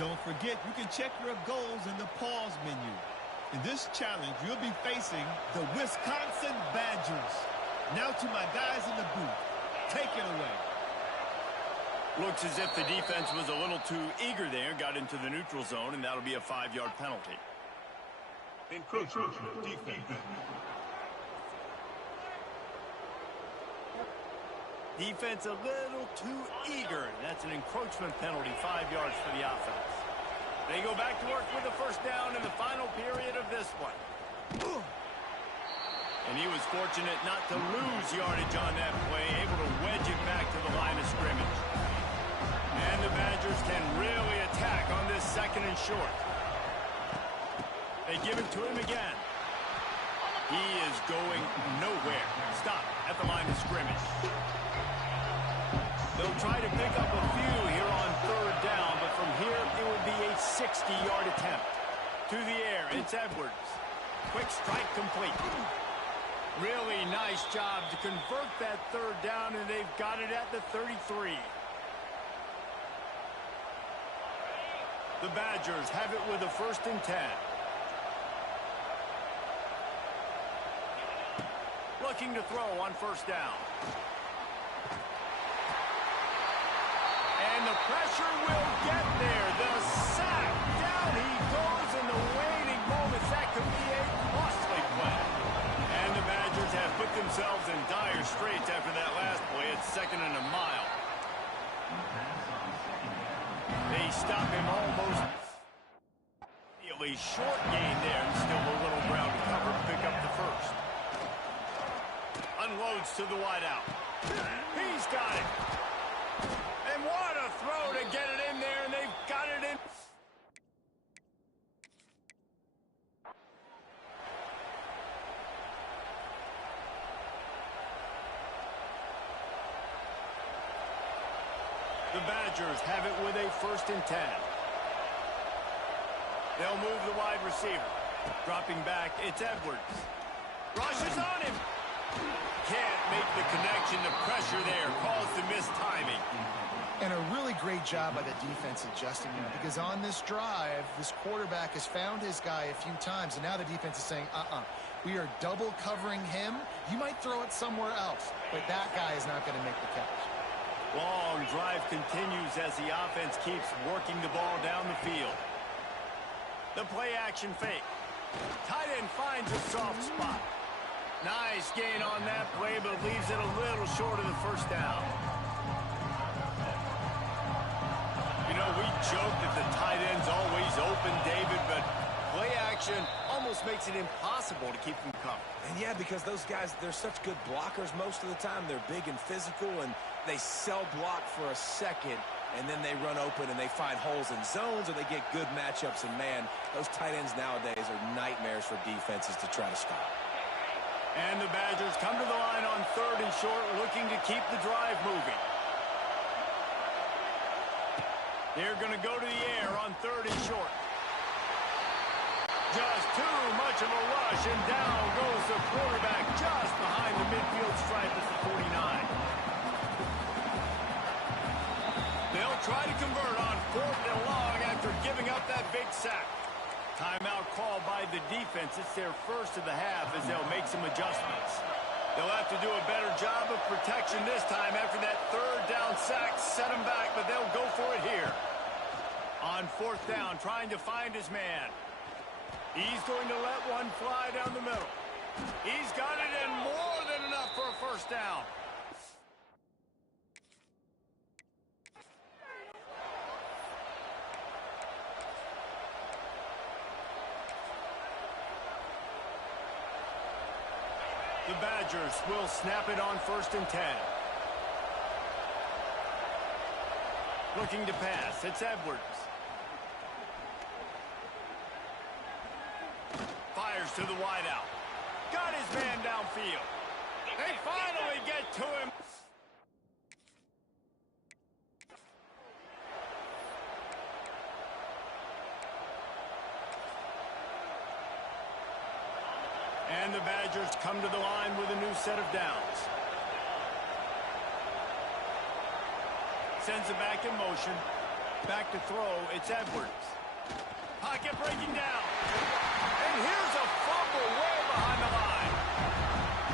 Don't forget, you can check your goals in the pause menu. In this challenge, you'll be facing the Wisconsin Badgers. Now to my guys in the booth. Take it away. Looks as if the defense was a little too eager there, got into the neutral zone, and that'll be a 5-yard penalty. Encroachment defense. Defense a little too eager. That's an encroachment penalty, 5 yards for the offense. They go back to work with the first down in the final period of this one. And he was fortunate not to lose yardage on that play, able to wedge it back to the line of scrimmage. And the Badgers can really attack on this 2nd and short. They give it to him again. He is going nowhere. Stop at the line of scrimmage. They'll try to pick up a few here on 3rd down, but from here it would be a 60-yard attempt. To the air, it's Edwards. Quick strike complete. Really nice job to convert that 3rd down, and they've got it at the 33. The Badgers have it with a 1st and 10. Looking to throw on 1st down. And the pressure will get there. The sack. Down he goes in the waning moments. That could be a costly play. And the Badgers have put themselves in dire straits after that last play. It's 2nd and a mile. They stop him almost. Really short gain there. And still a little ground to cover to pick up the 1st. Unloads to the wideout. He's got it. And what a throw to get it in there, and they've got it in. The Badgers have it with a 1st and 10. They'll move the wide receiver. Dropping back, it's Edwards. Rushes on him. Can't make the connection. The pressure there caused the missed timing. And a really great job by the defense adjusting that, because on this drive, this quarterback has found his guy a few times, and now the defense is saying, we are double covering him. You might throw it somewhere else, but that guy is not going to make the catch. Long drive continues as the offense keeps working the ball down the field. The play action fake. Tight end finds a soft spot. Nice gain on that play, but leaves it a little short of the 1st down. You know, we joke that the tight end's always open, David, but play action almost makes it impossible to keep them covered. And yeah, because those guys, they're such good blockers most of the time. They're big and physical, and they sell block for a second, and then they run open and they find holes in zones, or they get good matchups. And man, those tight ends nowadays are nightmares for defenses to try to stop. And the Badgers come to the line on 3rd and short, looking to keep the drive moving. They're going to go to the air on 3rd and short. Just too much of a rush, and down goes the quarterback just behind the midfield stripe at the 49. They'll try to convert on 4th and long after giving up that big sack. Timeout call by the defense. It's their 1st of the half as they'll make some adjustments. They'll have to do a better job of protection this time after that 3rd down sack set them back, but they'll go for it here. On 4th down, trying to find his man. He's going to let one fly down the middle. He's got it in, more than enough for a 1st down. The Badgers will snap it on 1st and 10. Looking to pass, it's Edwards. Fires to the wideout. Got his man downfield. They finally get to him. And the Badgers come to the line with a new set of downs. sends it back in motion. Back to throw, it's Edwards. Pocket breaking down. And here's a fumble way behind the line.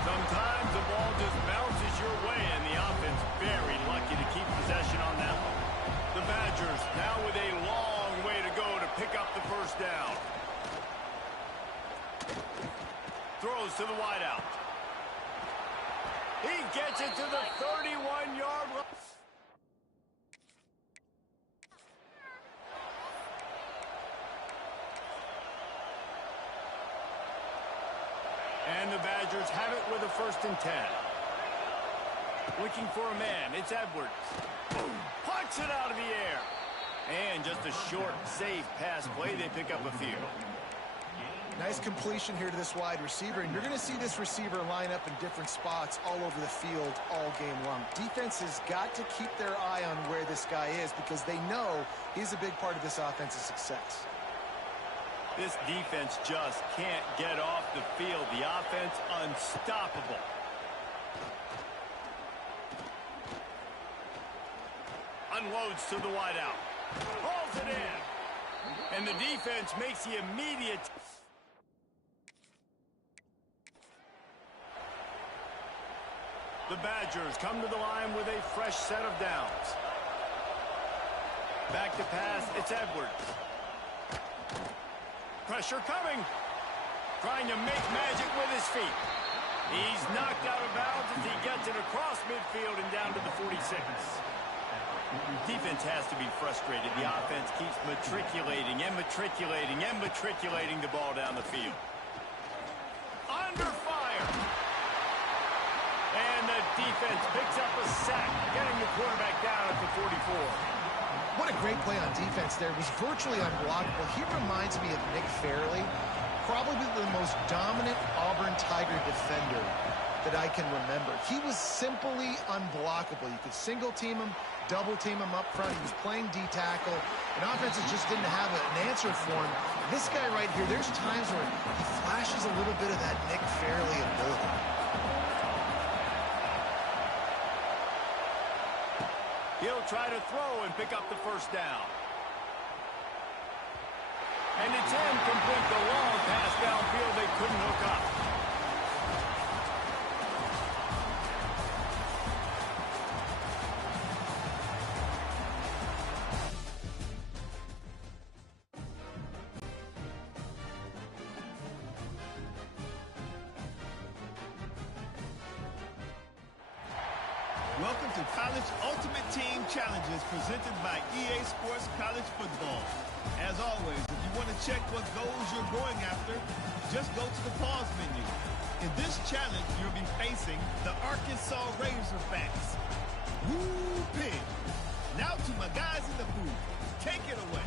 Sometimes the ball just bounces your way, and the offense very lucky to keep possession on that one. The Badgers now with a long way to go to pick up the first down. Throws to the wideout. He gets it to the 31-yard line. And the Badgers have it with a 1st and 10. Looking for a man. It's Edwards. Boom. Punch it out of the air. And just a short, safe pass play. They pick up a field. Nice completion here to this wide receiver, and you're going to see this receiver line up in different spots all over the field all game long. Defense has got to keep their eye on where this guy is because they know he's a big part of this offense's success. This defense just can't get off the field. The offense unstoppable. Unloads to the wideout. Hauls it in. And the defense makes the immediate... The Badgers come to the line with a fresh set of downs. Back to pass, it's Edwards. Pressure coming. Trying to make magic with his feet. He's knocked out of bounds as he gets it across midfield and down to the 46. Defense has to be frustrated. The offense keeps matriculating and matriculating and matriculating the ball down the field. Under fire. And the defense picks up a sack, getting the quarterback down at the 44. What a great play on defense there. It was virtually unblockable. He reminds me of Nick Fairley, probably the most dominant Auburn Tiger defender that I can remember. He was simply unblockable. You could single team him, double team him up front. He was playing D-tackle, and offenses just didn't have an answer for him. This guy right here, there's times where he flashes a little bit of that Nick Fairley ability. He'll try to throw and pick up the first down. And it's incomplete. The long pass downfield they couldn't hook up. Welcome to College Ultimate Team Challenges presented by EA Sports College Football. As always, if you want to check what goals you're going after, just go to the pause menu. In this challenge, you'll be facing the Arkansas Razorbacks. Woo pig! Now to my guys in the booth. Take it away.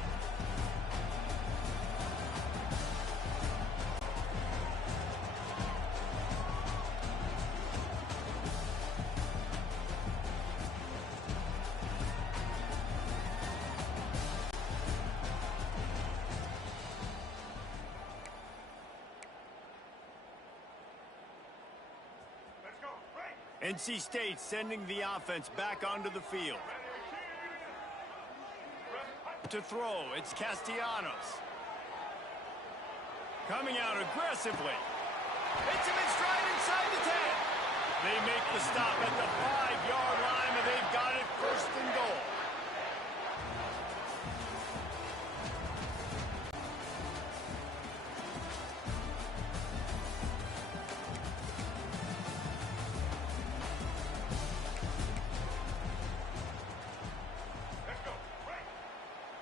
NC State sending the offense back onto the field. To throw, it's Castellanos. Coming out aggressively. Hits him in stride inside the 10. They make the stop at the 5-yard line, and they've got it 1st and goal.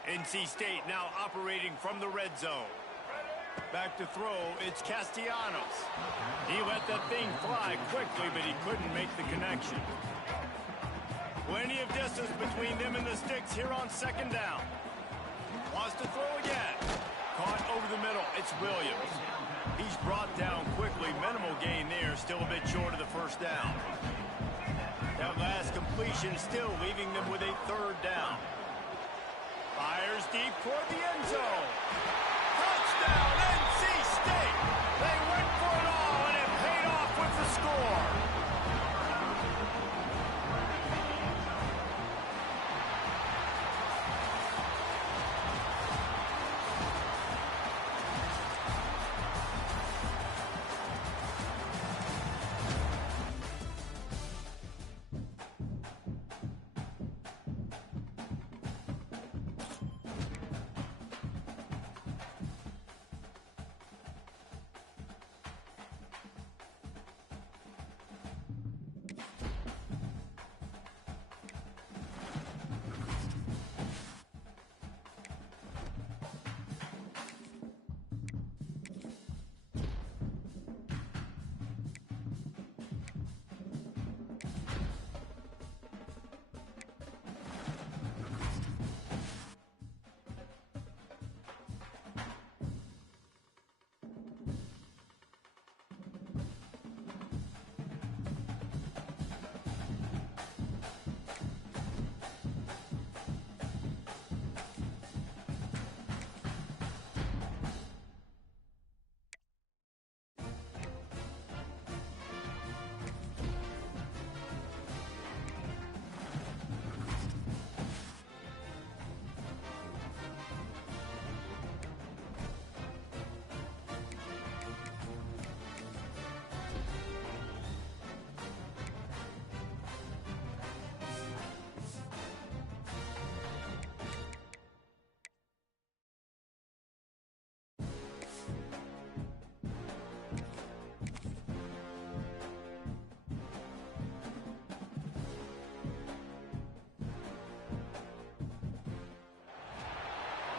NC State now operating from the red zone. Back to throw, it's Castellanos. He let that thing fly quickly, but he couldn't make the connection. Plenty of distance between them and the sticks here on 2nd down. Wants to throw again. Caught over the middle, it's Williams. He's brought down quickly, minimal gain there, still a bit short of the 1st down. That last completion still leaving them with a 3rd down. Fires deep toward the end zone. Touchdown, NC State! They went for it all, and it paid off with the score.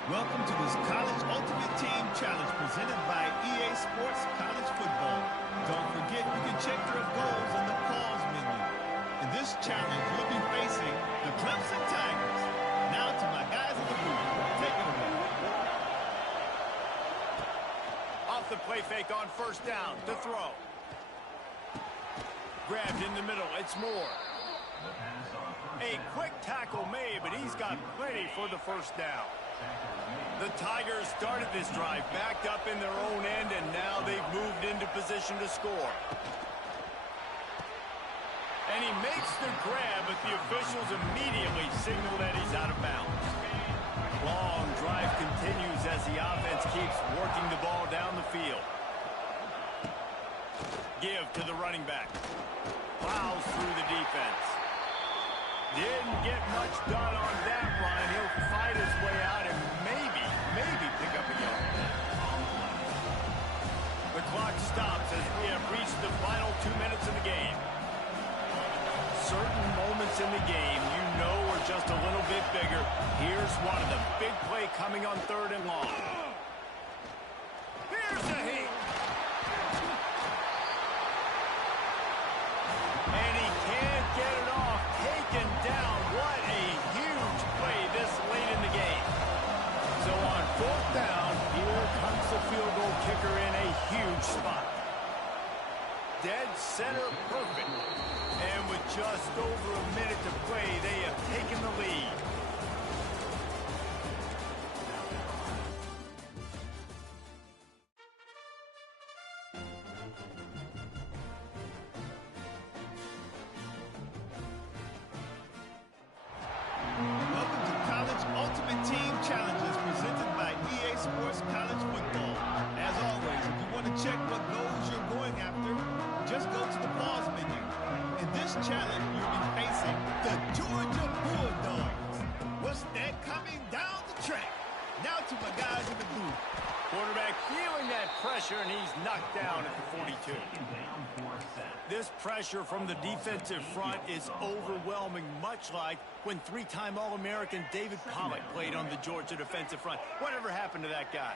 Welcome to this College Ultimate Team Challenge presented by EA Sports College Football. Don't forget, you can check your goals in the pause menu. In this challenge, you'll be facing the Clemson Tigers. Now to my guys in the booth. Take it away. Off the play fake on first down to throw. Grabbed in the middle. It's Moore. A quick tackle made, but he's got plenty for the first down. The Tigers started this drive backed up in their own end, and now they've moved into position to score. And he makes the grab, but the officials immediately signal that he's out of bounds. Long drive continues as the offense keeps working the ball down the field. Give to the running back. Plows through the defense. Didn't get much done on that line. He'll fight his way out and maybe pick up a yard. The clock stops as we have reached the final 2 minutes of the game. Certain moments in the game you know are just a little bit bigger. Here's one of them. Big play coming on 3rd and long. Here's the heat. And he can't get it off. Taken down. What a huge play this late in the game. So on 4th down, here comes the field goal kicker in a huge spot. Dead center perfect. And with just over a minute to play, they have taken the lead. Welcome to College Ultimate Team Challenges presented by EA Sports College Football. As always, if you want to check what goals you're going after, just go to the pause menu. In this challenge, you'll be facing the Georgia Bulldogs. What's that coming down the track? Now to my guys in the booth. Quarterback feeling that pressure, and he's knocked down at the 42. This pressure from the defensive front is overwhelming, much like when 3-time All-American David Pollock played on the Georgia defensive front. Whatever happened to that guy?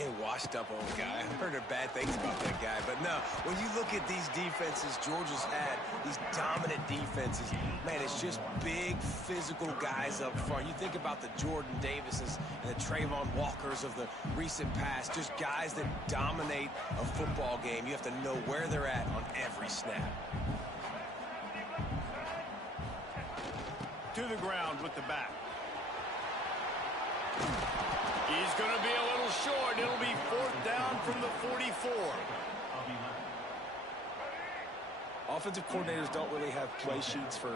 A washed-up old guy. I've heard bad things about that guy. But no, when you look at these defenses Georgia's had, these dominant defenses, man, it's just big, physical guys up front. You think about the Jordan Davises and the Trayvon Walkers of the recent past, just guys that dominate a football game. You have to know where they're at on every snap. To the ground with the back. He's going to be a little short. It'll be 4th down from the 44. Offensive coordinators don't really have play sheets for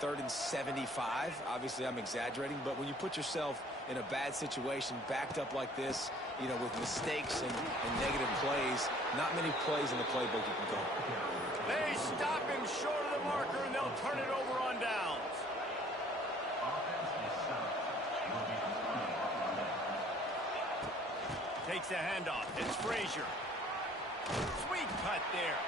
3rd and 75. Obviously, I'm exaggerating, but when you put yourself in a bad situation, backed up like this, you know, with mistakes and negative plays, not many plays in the playbook you can go. They stop him short of the marker, and they'll turn it over on downs. Takes the handoff. It's Frazier. Sweet cut there.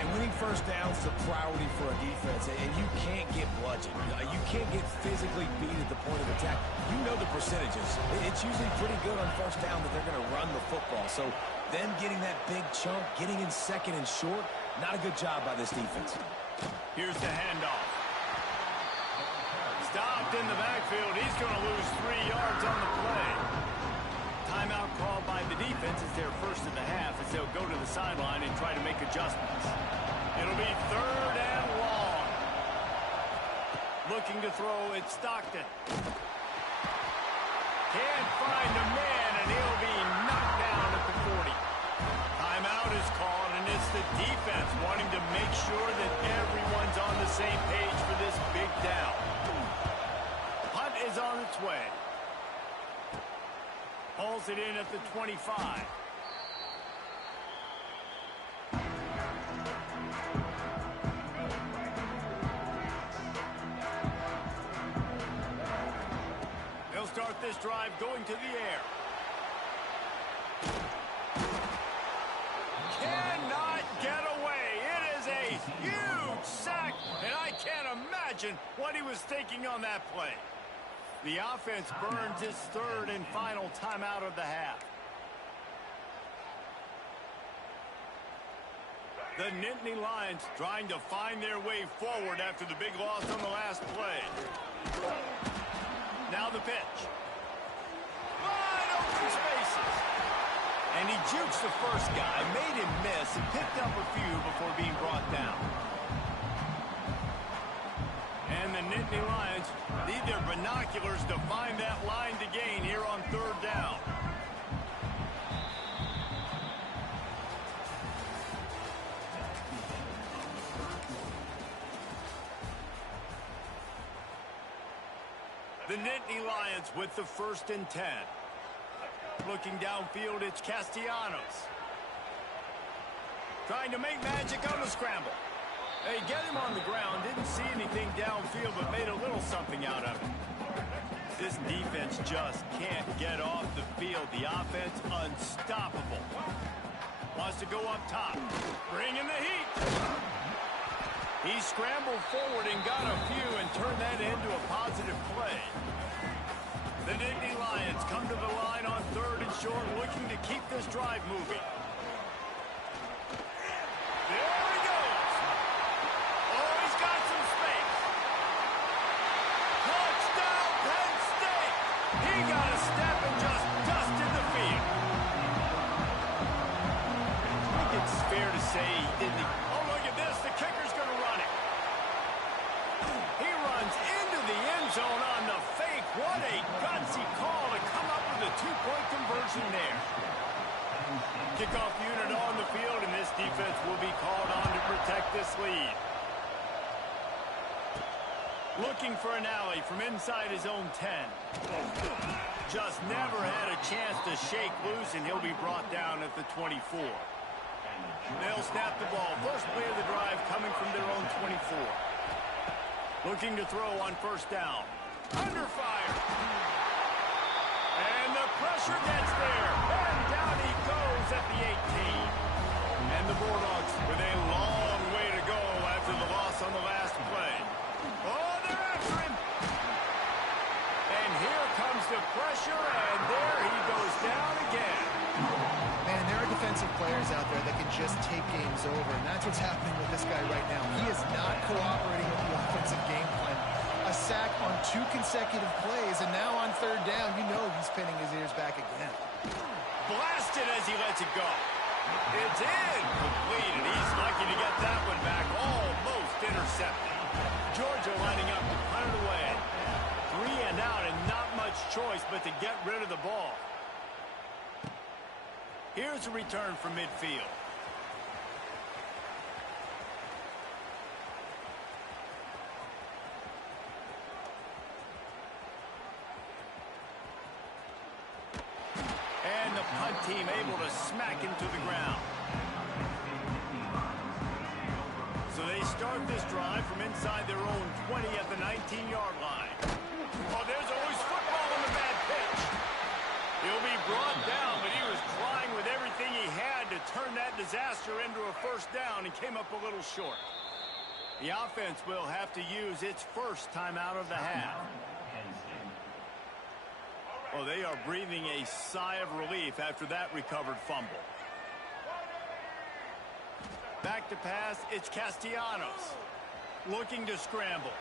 And winning first downs is a priority for a defense, and you can't get bludgeoned. You can't get physically beat at the point of attack. You know the percentages. It's usually pretty good on first down that they're going to run the football. So them getting that big chunk, getting in 2nd and short, not a good job by this defense. Here's the handoff. Stopped in the backfield. He's going to lose 3 yards on the play. Timeout called by the defense is their first of the half as they'll go to the sideline and try to make adjustments. It'll be 3rd and long. Looking to throw, it's Stockton. Can't find a man, and he'll be knocked down at the 40. Timeout is called, and it's the defense wanting to make sure that everyone's on the same page for this big down. Punt is on its way. Hauls it in at the 25. They'll start this drive going to the air. Cannot get away. It is a huge sack, and I can't imagine what he was thinking on that play. The offense burns its third and final timeout of the half. The Nittany Lions trying to find their way forward after the big loss on the last play. Now the pitch. Wide open spaces. And he jukes the first guy, made him miss, and picked up a few before being brought down. And the Nittany Lions need their binoculars to find that line to gain here on third down. The Nittany Lions with the 1st and 10. Looking downfield, it's Castellanos. Trying to make magic on the scramble. They get him on the ground, didn't see anything downfield, but made a little something out of it. This defense just can't get off the field. The offense unstoppable. Wants to go up top. Bring in the heat. He scrambled forward and got a few and turned that into a positive play. The Nittany Lions come to the line on 3rd and short, looking to keep this drive moving. There he goes. Oh, he's got some space. Touchdown, Penn State. He got a step and just dusted the field. I think it's fair to say he didn't. Oh, look at this. The kicker's going to run it. He runs into the end zone on the fake. What a gutsy call to come up with a 2-point conversion there. Kickoff unit on the field, and this defense will be called on to protect this lead. Looking for an alley from inside his own 10. Just never had a chance to shake loose, and he'll be brought down at the 24. They'll snap the ball. First play of the drive coming from their own 24. Looking to throw on 1st down. Under fire. And the pressure gets there. And down he goes at the 18. And the Bulldogs with a long way to go after the loss on the last play. Oh, they're after him. And here comes the pressure, and there he goes down again. Man, there are defensive players out there that can just take games over, and that's what's happening with this guy right now. He is not cooperating with the offensive game plan. A sack on 2 consecutive plays, and now on 3rd down, you know he's pinning his ears back again. Blasted as he lets it go. It's incomplete, and he's lucky to get that one back. Almost intercepted. Georgia lining up to punt it away. 3 and out, and not much choice but to get rid of the ball. Here's a return from midfield. And the punt team able to smack him to the ground. So they start this drive from inside their own 20 at the 19-yard line. Oh, there's always football on the bad pitch. He'll be brought down, but he was trying with everything he had to turn that disaster into a 1st down and came up a little short. The offense will have to use its 1st timeout of the half. Well, they are breathing a sigh of relief after that recovered fumble. Back to pass, it's Castellanos. Looking to scramble.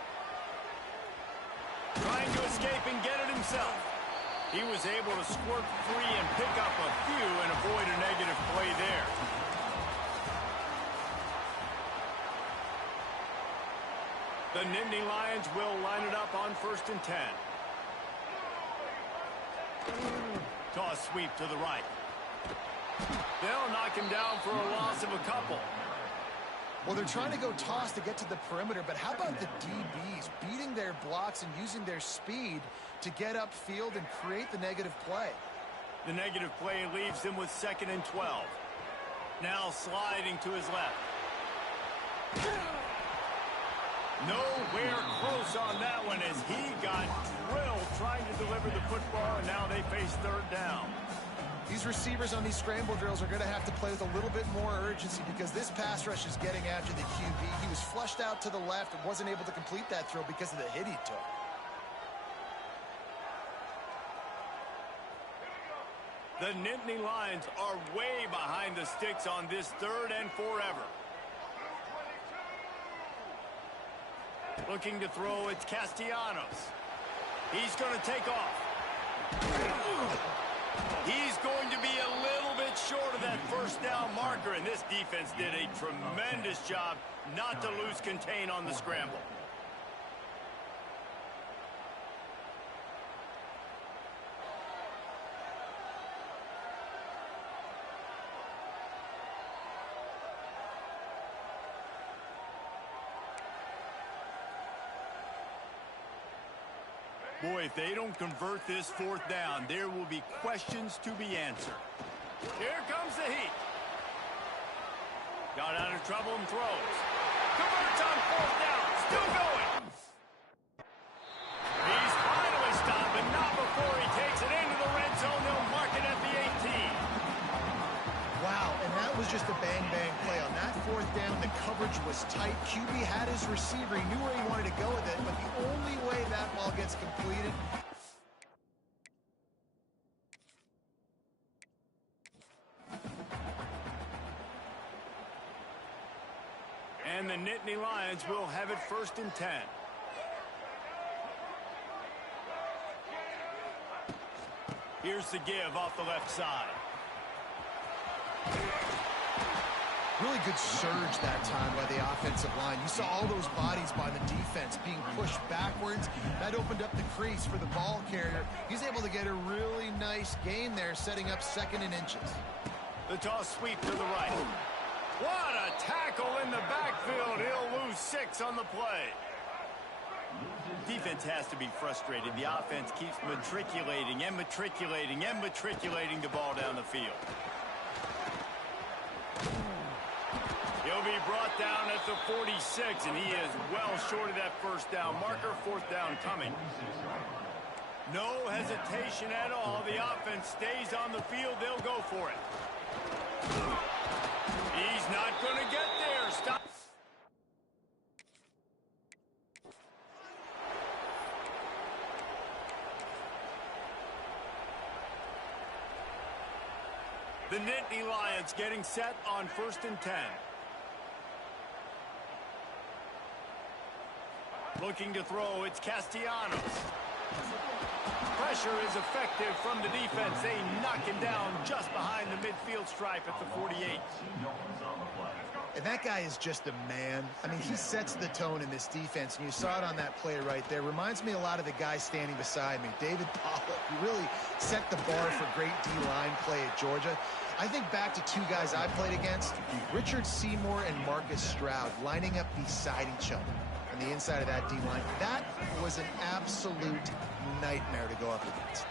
Trying to escape and get it himself. He was able to squirt free and pick up a few and avoid a negative play there. The Nittany Lions will line it up on 1st and 10. Toss sweep to the right. They'll knock him down for a loss of a couple. Well, they're trying to go toss to get to the perimeter, but how about the DBs beating their blocks and using their speed to get upfield and create the negative play? The negative play leaves him with 2nd and 12. Now sliding to his left. Nowhere close on that one as he got drilled trying to deliver the football, and now they face 3rd down. These receivers on these scramble drills are going to have to play with a little bit more urgency because this pass rush is getting after the QB. He was flushed out to the left and wasn't able to complete that throw because of the hit he took. The Nittany Lions are way behind the sticks on this third and forever. Looking to throw, it's Castellanos. He's going to take off. He's going to be a little bit short of that first down marker, and this defense did a tremendous job not to lose contain on the scramble. Boy, if they don't convert this fourth down, there will be questions to be answered. Here comes the heat. Got out of trouble and throws. Converts on fourth down. Still going. He's finally stopped, but not before he takes it into the red zone. They'll mark it at the 18. Wow, and that was just a bang-bang play. On that fourth down, the coverage was tight. QB had his receiver. He knew where he wanted to go with it, but the only way that ball gets completed... And the Nittany Lions will have it 1st and 10. Here's the give off the left side. Really good surge that time by the offensive line. You saw all those bodies by the defense being pushed backwards. That opened up the crease for the ball carrier. He's able to get a really nice gain there, setting up 2nd and inches. The toss sweep to the right. What a tackle in the backfield. He'll lose 6 on the play. Defense has to be frustrated. The offense keeps matriculating and matriculating and matriculating the ball down the field. He'll be brought down at the 46, and he is well short of that first down marker. 4th down coming. No hesitation at all. The offense stays on the field. They'll go for it. He's not going to get there. Stop. The Nittany Lions getting set on 1st and 10. Looking to throw, it's Castellanos. Pressure is effective from the defense. They knock him down just behind the midfield stripe at the 48. And that guy is just a man. I mean, he sets the tone in this defense, and you saw it on that play right there. Reminds me a lot of the guy standing beside me, David Pollock, who really set the bar for great D-line play at Georgia. I think back to 2 guys I played against, Richard Seymour and Marcus Stroud, lining up beside each other on the inside of that D-line. That was an absolute nightmare to go up against.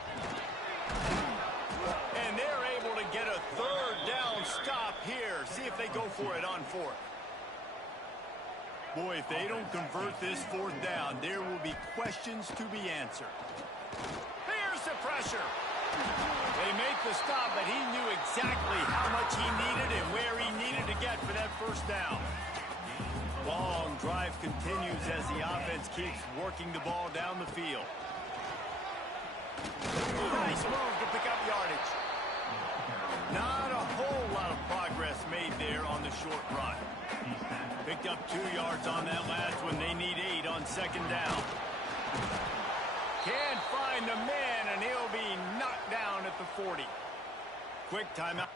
And they're able to get a 3rd down stop here. See if they go for it on 4th. Boy, if they don't convert this 4th down, there will be questions to be answered. Here's the pressure. They make the stop, but he knew exactly how much he needed and where he needed to get for that 1st down. Long drive continues as the offense keeps working the ball down the field. Nice move to pick up yardage. Not a whole lot of progress made there on the short run. Picked up 2 yards on that last one. They need 8 on 2nd down. Can't find the man, and he'll be knocked down at the 40. Quick timeout.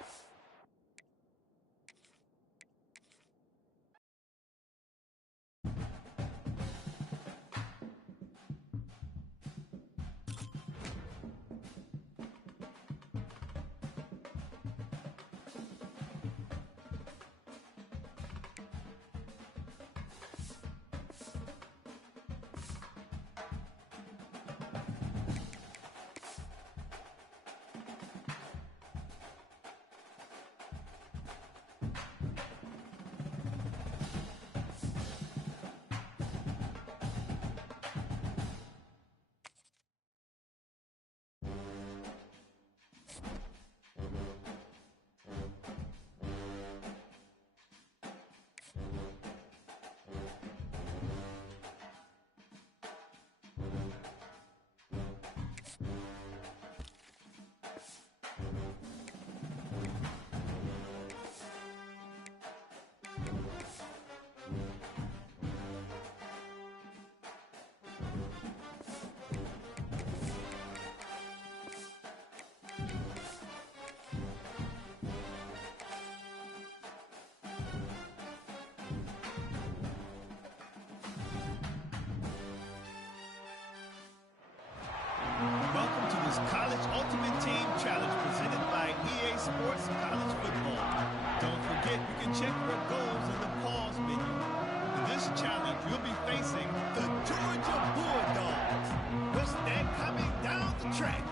can check your goals in the pause menu. In this challenge, you'll be facing the Georgia Bulldogs. Which they're coming down the track.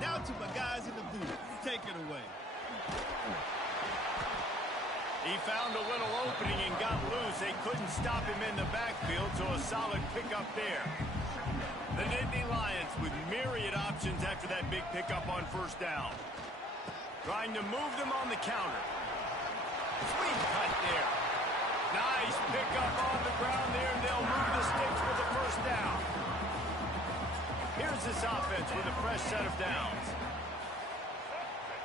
Now to my guys in the booth. Take it away. He found a little opening and got loose. They couldn't stop him in the backfield, so a solid pickup there. The Nittany Lions with myriad options after that big pickup on first down. Trying to move them on the counter. Sweet cut there. Nice pickup on the ground there, and they'll move the sticks for the first down. Here's this offense with a fresh set of downs.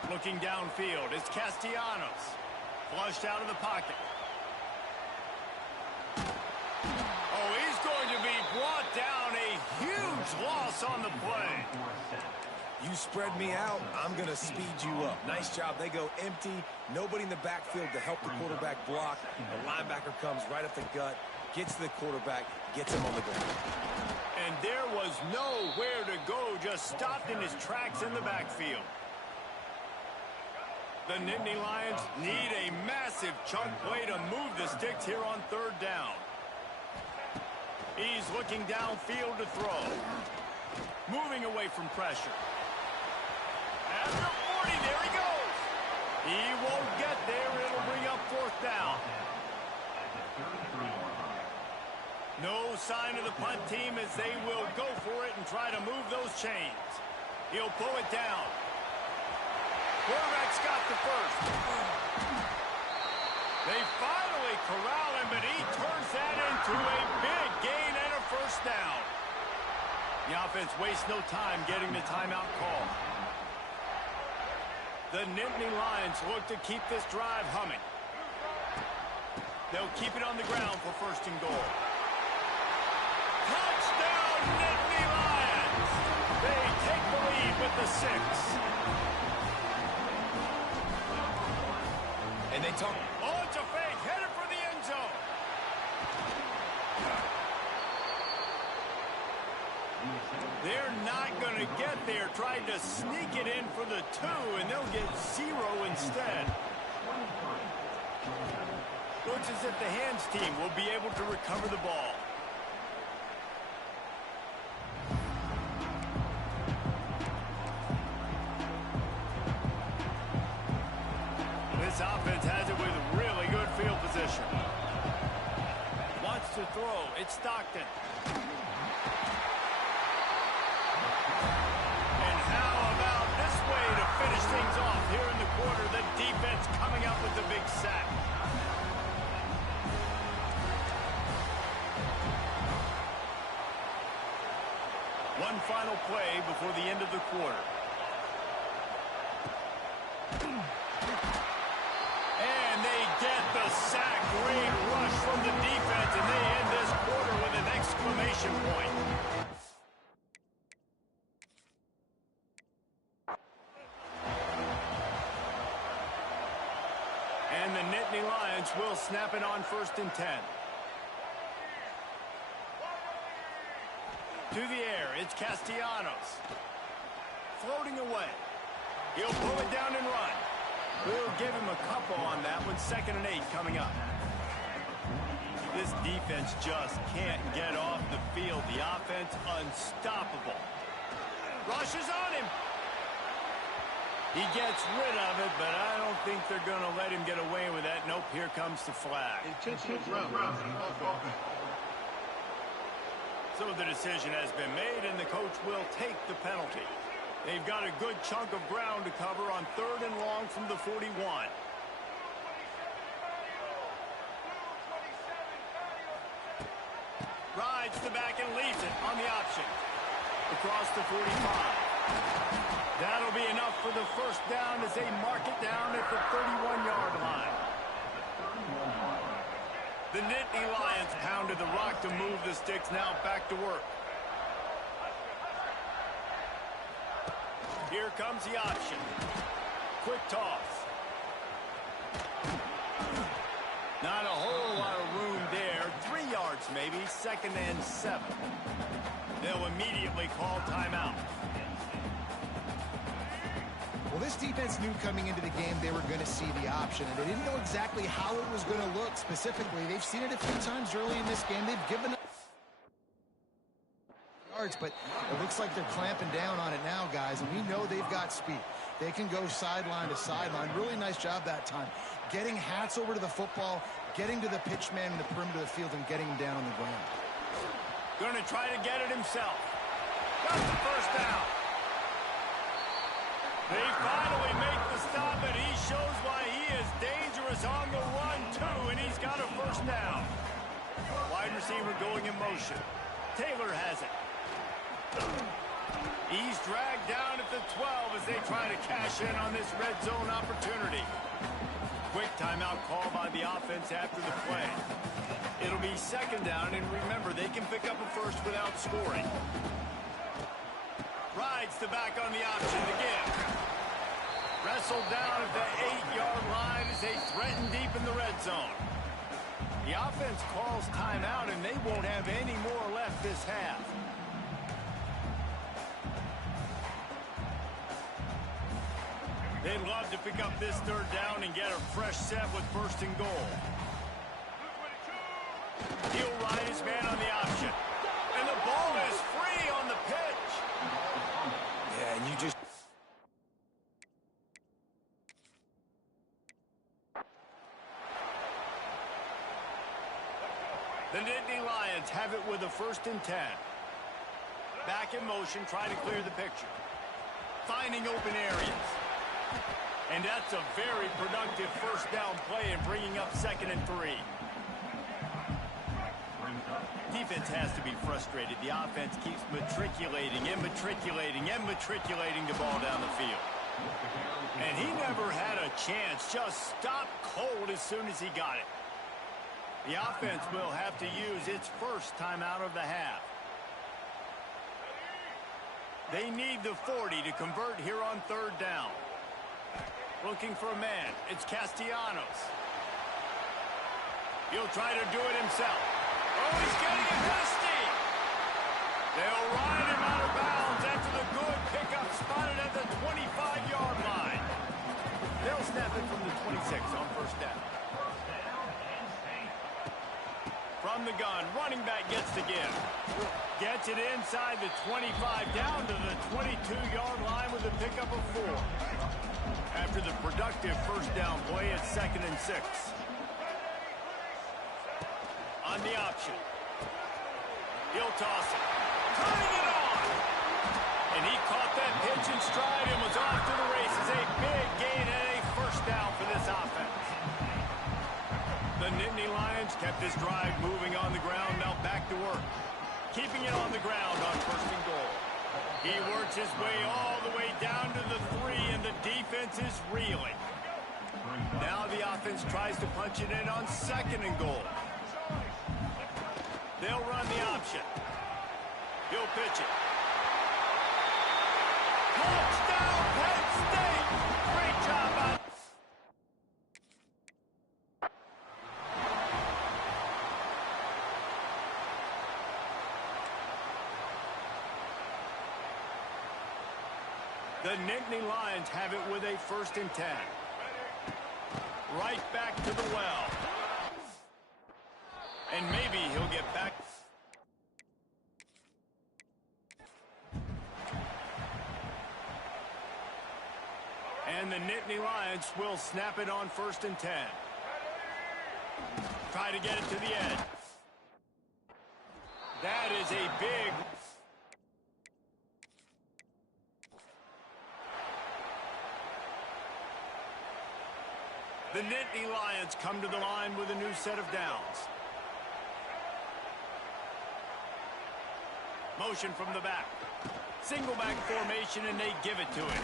Looking downfield, it's Castellanos. Flushed out of the pocket. Oh, he's going to be brought down. A huge loss on the play. You spread me out, I'm going to speed you up. Nice job. They go empty. Nobody in the backfield to help the quarterback block. The linebacker comes right up the gut, gets to the quarterback, gets him on the ground. And there was nowhere to go, just stopped in his tracks in the backfield. The Nittany Lions need a massive chunk play to move the sticks here on third down. He's looking downfield to throw. Moving away from pressure. After 40, there he goes. He won't get there. It'll bring up fourth down. No sign of the punt team as they will go for it and try to move those chains. He'll pull it down. Quarterback's got the first. They finally corral him, but he turns that into a big gain and a first down. The offense wastes no time getting the timeout call. The Nittany Lions look to keep this drive humming. They'll keep it on the ground for first and goal. Touchdown, Nittany Lions! They take the lead with the 6. And they talk. Oh, it's a fake. Headed for the end zone. They're not going to get there. Tried to sneak it in for the 2, and they'll get 0 instead. Looks as if the hands team will be able to recover the ball. This offense has it with really good field position. Wants to throw. It's Stockton. And how about this way to finish things off here in the quarter? The defense coming up with the big sack. One final play before the end of the quarter. And they get the sack. Great rush from the defense, and they end this quarter with an exclamation point. And the Nittany Lions will snap it on first and 10. To the air, it's Castellanos. Floating away. He'll pull it down and run. We'll give him a couple on that one. 2nd and 8 coming up. This defense just can't get off the field. The offense unstoppable. Rushes on him. He gets rid of it, but I don't think they're going to let him get away with that. Nope, here comes the flag. So the decision has been made, and the coach will take the penalty. They've got a good chunk of ground to cover on 3rd and long from the 41. Rides the back and leaves it on the option. Across the 45. That'll be enough for the first down as they mark it down at the 31-yard line. The Nittany Lions pounded the rock to move the sticks. Now back to work. Here comes the option. Quick toss. Not a whole lot of room there. 3 yards maybe. 2nd and 7. They'll immediately call timeout. Well, this defense knew coming into the game they were going to see the option, and they didn't know exactly how it was going to look specifically. They've seen it a few times early in this game. They've given up yards, but it looks like they're clamping down on it now, guys, and we know they've got speed. They can go sideline to sideline. Really nice job that time. Getting Hats over to the football, getting to the pitch man in the perimeter of the field, and getting him down on the ground. Going to try to get it himself. Got the first down. They finally make the stop, and he shows why he is dangerous on the run, too, and he's got a first down. Wide receiver going in motion. Taylor has it. He's dragged down at the 12 as they try to cash in on this red zone opportunity. Quick timeout call by the offense after the play. It'll be second down, and remember, they can pick up a first without scoring. Rides the back on the option to give. Wrestled down at the 8-yard line as they threaten deep in the red zone. The offense calls timeout, and they won't have any more left this half. They'd love to pick up this third down and get a fresh set with first and goal. He'll ride his man on the option. And the ball is free on the pitch. Yeah, and you just... The Nittany Lions have it with a 1st and 10. Back in motion, trying to clear the picture. Finding open areas. And that's a very productive first down play and bringing up 2nd and 3. Defense has to be frustrated. The offense keeps matriculating the ball down the field. And he never had a chance. Just stopped cold as soon as he got it. The offense will have to use its first timeout of the half. They need the 40 to convert here on 3rd down. Looking for a man. It's Castellanos. He'll try to do it himself. Oh, he's getting it dusty. They'll ride him out of bounds after the good pickup spotted at the 25-yard line. They'll snap it from the 26 on 1st down. From the gun, running back gets to give. Gets it inside the 25, down to the 22-yard line with a pickup of 4. After the productive first down play, it's 2nd and 6. On the option. He'll toss it. Turning it on! And he caught that pitch in stride and was off to the races. A big gain and a first down for this offense. The Nittany Lions kept this drive moving on the ground, now back to work. Keeping it on the ground on 1st and goal. He works his way all the way down to the 3, and the defense is reeling. Now the offense tries to punch it in on 2nd and goal. They'll run the option. He'll pitch it. Touchdown, Penn State! Great job out. The Nittany Lions have it with a 1st and 10. Right back to the well. And maybe he'll get back. And the Nittany Lions will snap it on 1st and 10. Try to get it to the edge. That is a big... The Nittany Lions come to the line with a new set of downs. Motion from the back. Single back formation, and they give it to him.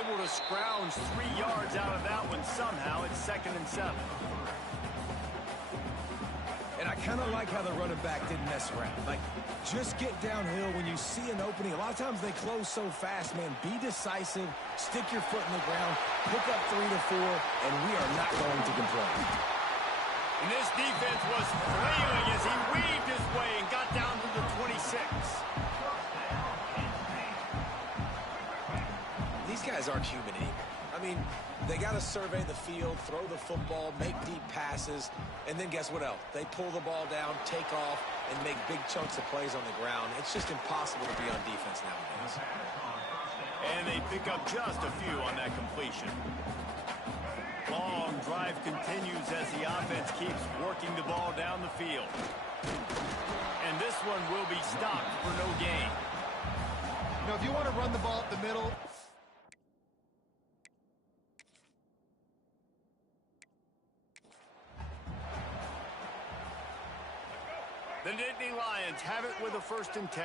Able to scrounge 3 yards out of that one somehow. It's 2nd and 7. And I kind of like how the running back didn't mess around. Like, just get downhill when you see an opening. A lot of times they close so fast, man. Be decisive, stick your foot in the ground, pick up 3 to 4, and we are not going to complain. And this defense was flailing as he weaved his way and got down to the 26. These guys guys aren't human anymore. I mean, they got to survey the field, throw the football, make deep passes, and then guess what else? They pull the ball down, take off, and make big chunks of plays on the ground. It's just impossible to be on defense nowadays. And they pick up just a few on that completion. Long drive continues as the offense keeps working the ball down the field. And this one will be stopped for no gain. You know, if you want to run the ball up the middle, the Nittany Lions have it with a 1st and 10.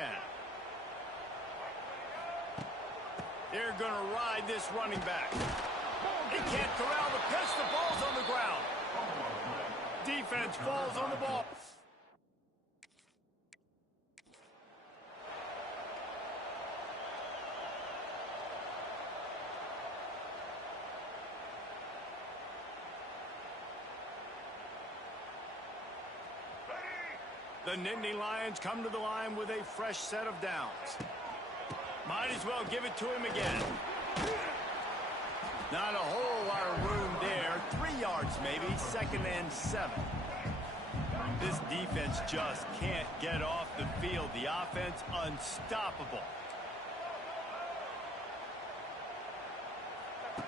They're going to ride this running back. He can't corral the pitch. The ball's on the ground. Defense falls on the ball. The Nittany Lions come to the line with a fresh set of downs. Might as well give it to him again. Not a whole lot of room there. 3 yards maybe, 2nd and 7. This defense just can't get off the field. The offense unstoppable.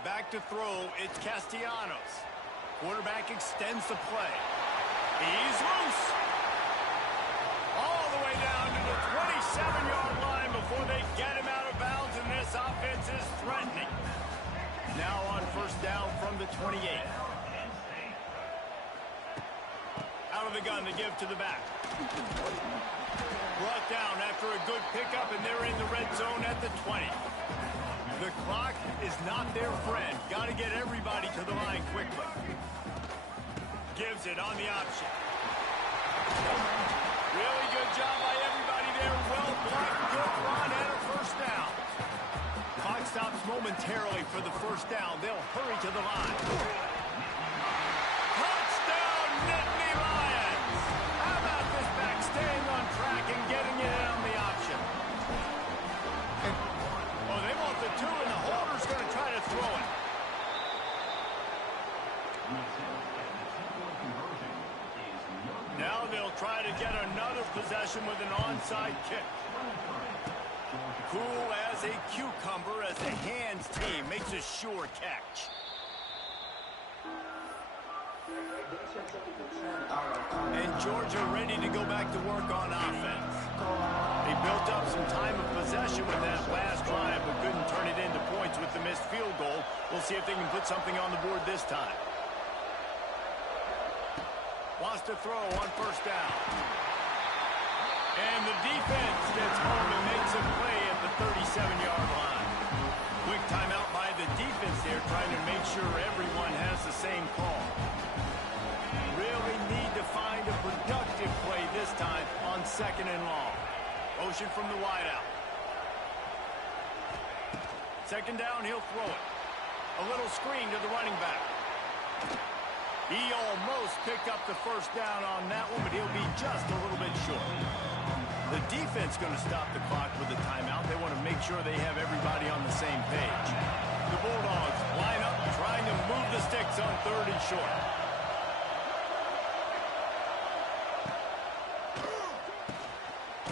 Back to throw, it's Castellanos. Quarterback extends the play. He's loose. All the way down to the 27-yard line before they get him out of bounds, and this offense is threatening. Now on 1st down from the 28. Out of the gun to give to the back. Brought down after a good pickup, and they're in the red zone at the 20. The clock is not their friend. Got to get everybody to the line quickly. Gives it on the option. Really good job by everybody there. Well blocked, good run, and a 1st down. Clock stops momentarily for the 1st down. They'll hurry to the line. Touchdown, Nittany Lions! How about this back staying on track and getting it on the option? Oh, they want the 2, and the holder's going to try to throw it. Now they'll try to get another possession with an onside kick. Cool as a cucumber as the hands team makes a sure catch. And Georgia ready to go back to work on offense. They built up some time of possession with that last drive, but couldn't turn it into points with the missed field goal. We'll see if they can put something on the board this time. Wants to throw on 1st down. And the defense gets home and makes a play at the 37-yard line. Quick timeout by the defense there, trying to make sure everyone has the same call. Really need to find a productive play this time on 2nd and long. Motion from the wideout. 2nd down, he'll throw it. A little screen to the running back. He almost picked up the 1st down on that one, but he'll be just a little bit short. The defense going to stop the clock with a timeout. They want to make sure they have everybody on the same page. The Bulldogs line up, trying to move the sticks on 3rd and short.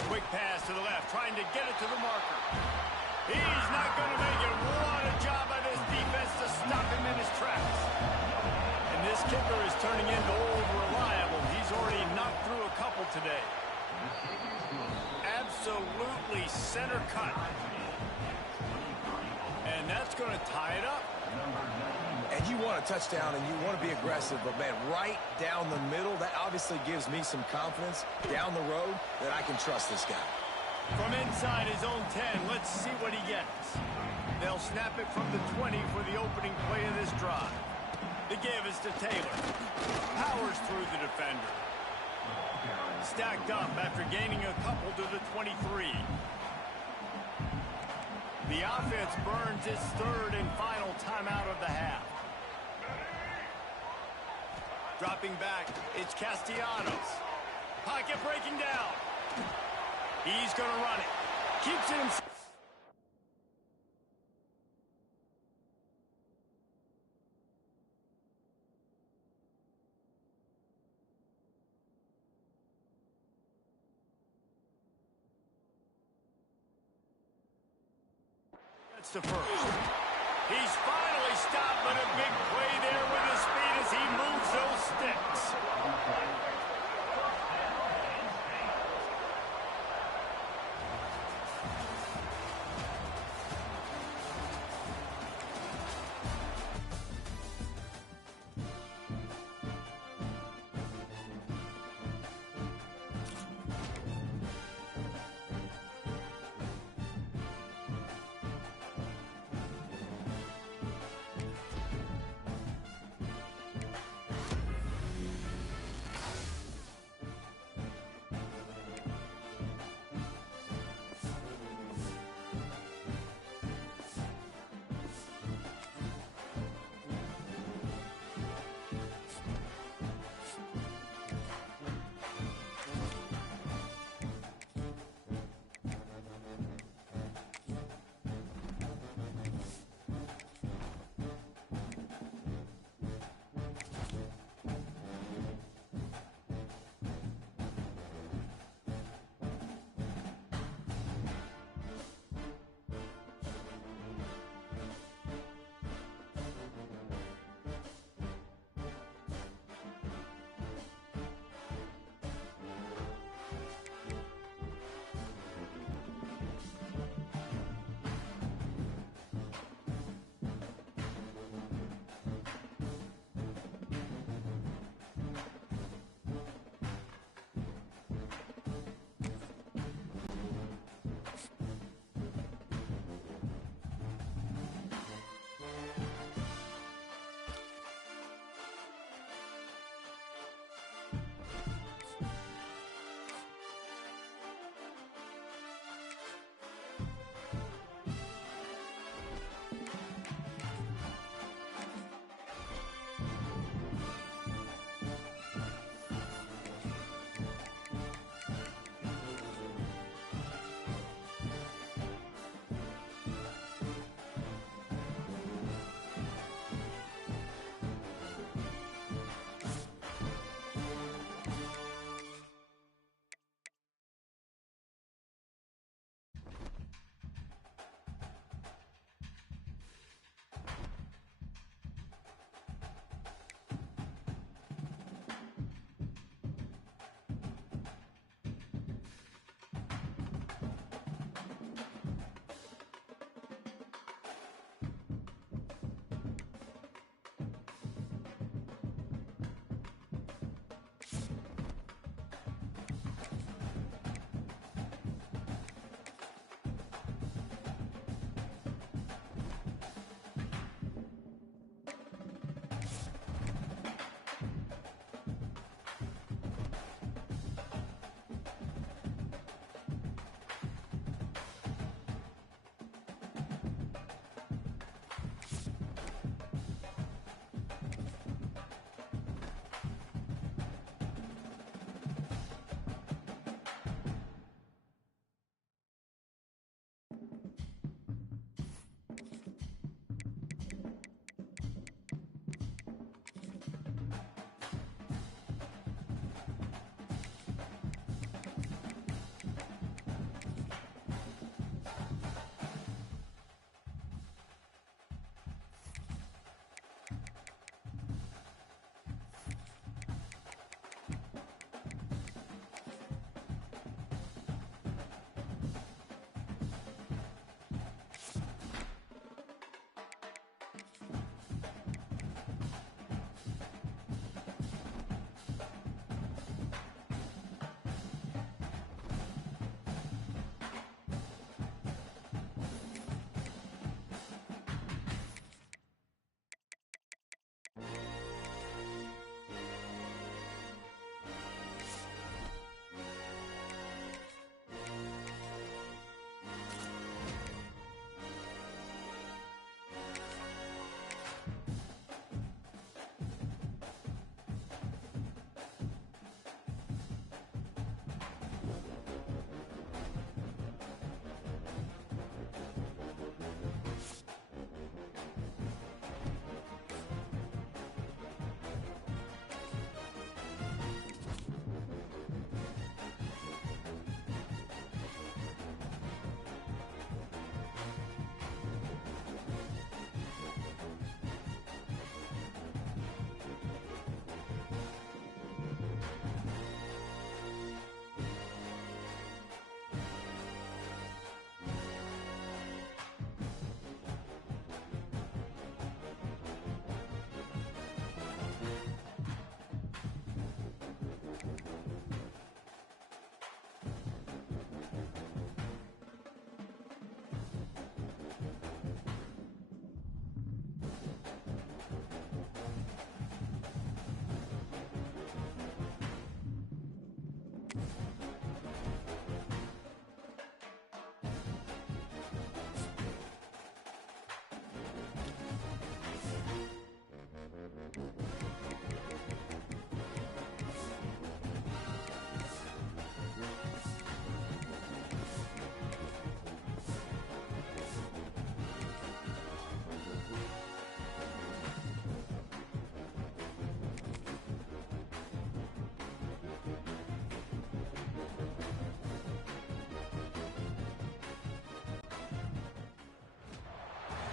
Quick pass to the left, trying to get it to the marker. He's not going to make it. What a job by this defense to stop him in his tracks. And this kicker is turning into old reliable. He's already knocked through a couple today. Absolutely center cut. And that's going to tie it up. And you want a touchdown and you want to be aggressive, but man, right down the middle, that obviously gives me some confidence down the road that I can trust this guy. From inside his own 10, let's see what he gets. They'll snap it from the 20 for the opening play of this drive. The give is to Taylor. Powers through the defender. Stacked up after gaining a couple to the 23. The offense burns its 3rd and final timeout of the half. Dropping back, it's Castellanos. Pocket breaking down. He's going to run it. Keeps it himself. gets to first. He's finally stopped, but a big play there with his speed as he moves those sticks.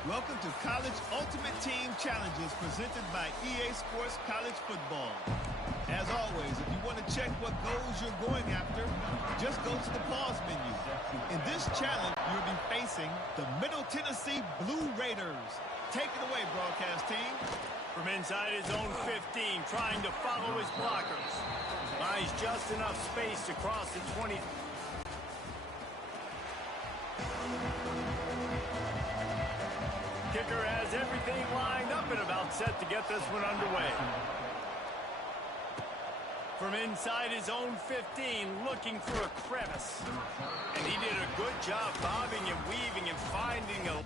Welcome to College Ultimate Team Challenges presented by EA Sports College Football. As always, if you want to check what goals you're going after, just go to the pause menu. In this challenge, you'll be facing the Middle Tennessee Blue Raiders. Take it away, broadcast team. From inside his own 15, trying to follow his blockers. Buys just enough space to cross the 20. Kicker has everything lined up and about set to get this one underway. From inside his own 15, looking for a crevice. And he did a good job bobbing and weaving and finding a...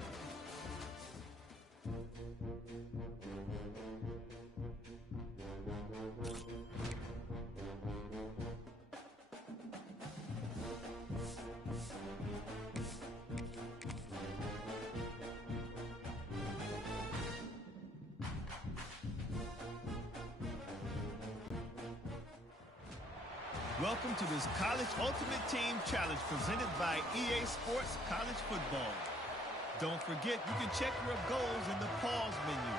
Welcome to this College Ultimate Team Challenge presented by EA Sports College Football. Don't forget, you can check your goals in the pause menu.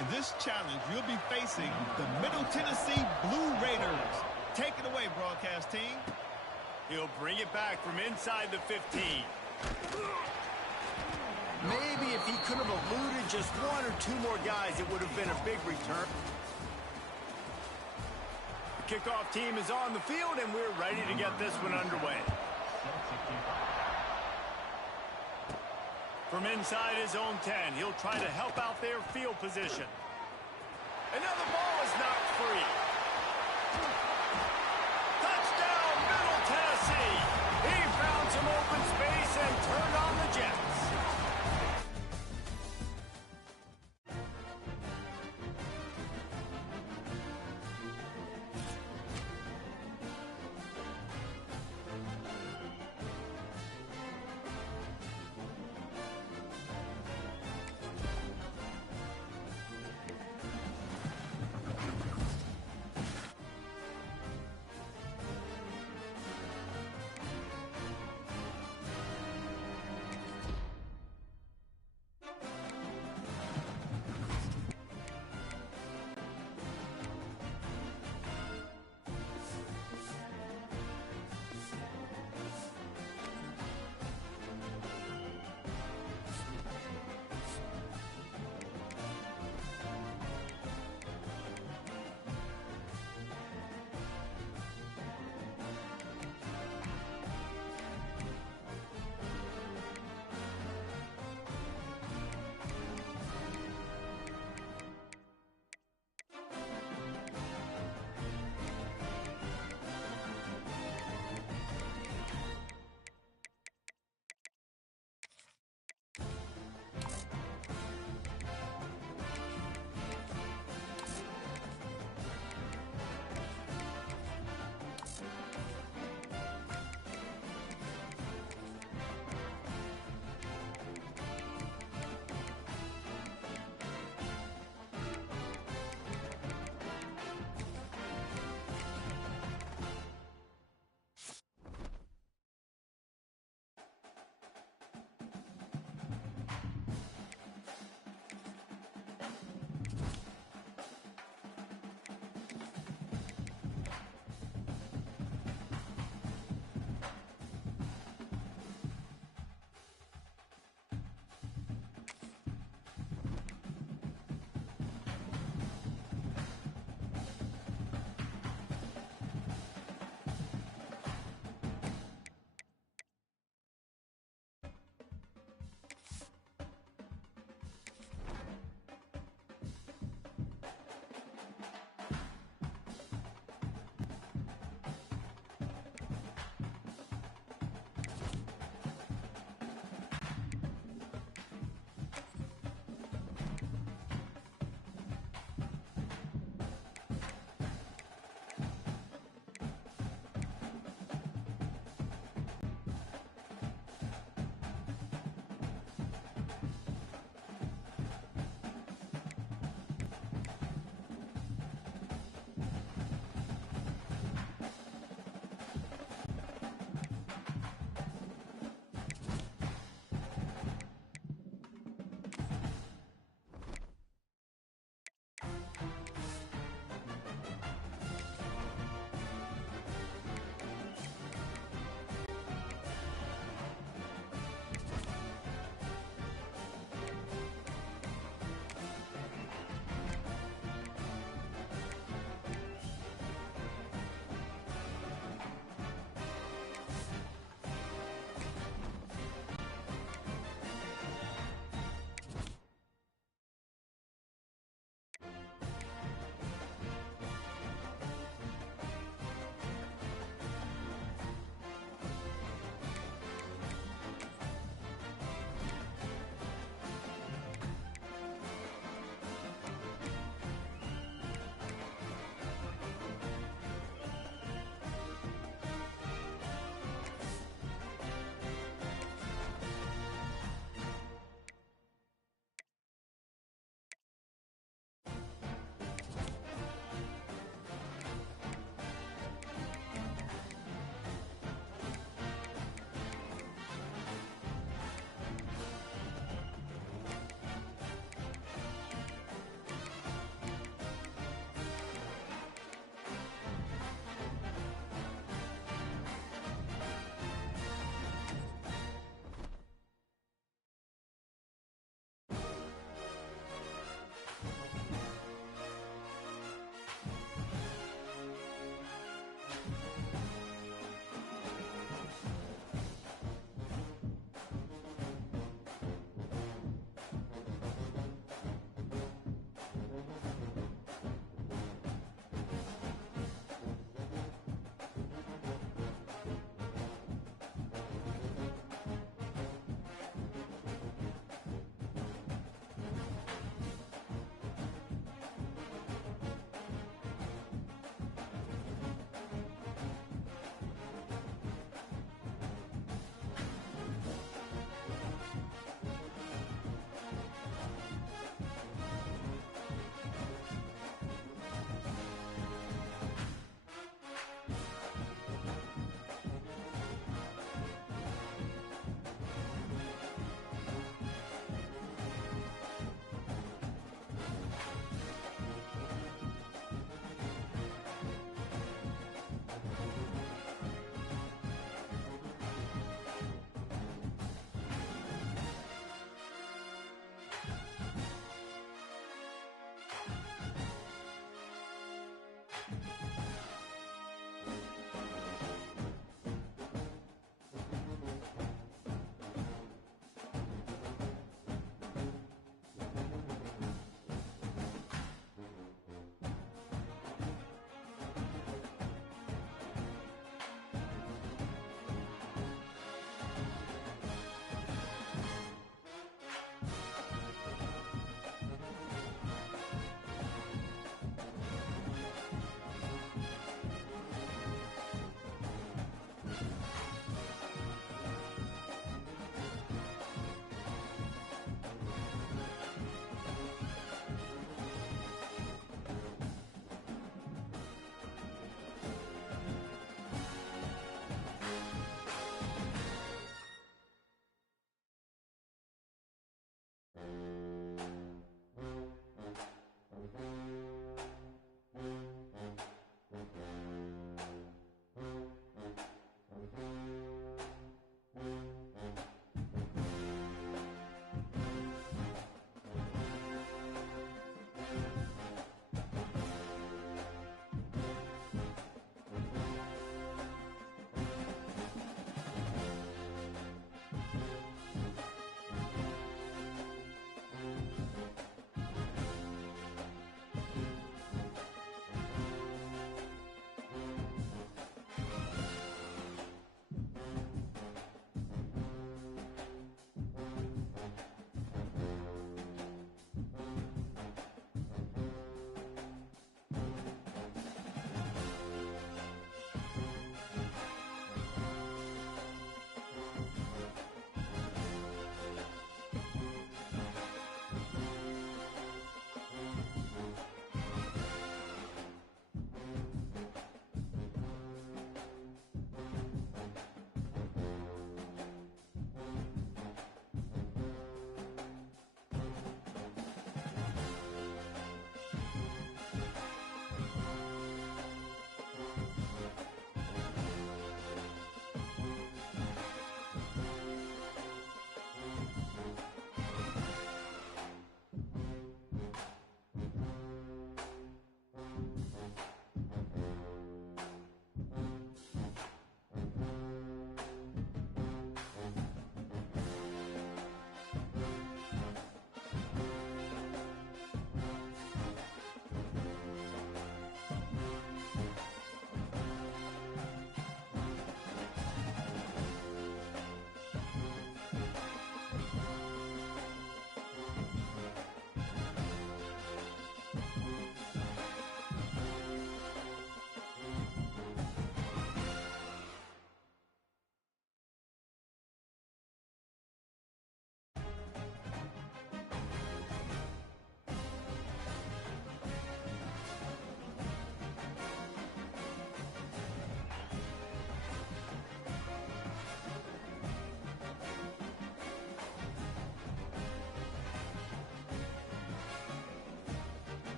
In this challenge, you'll be facing the Middle Tennessee Blue Raiders. Take it away, broadcast team. He'll bring it back from inside the 15. Maybe if he could have eluded just one or two more guys, it would have been a big return. Kickoff team is on the field, and we're ready to get this one underway. From inside his own 10, he'll try to help out their field position. Another ball is knocked free. Touchdown, Middle Tennessee. He found some open space and turned on the Jets.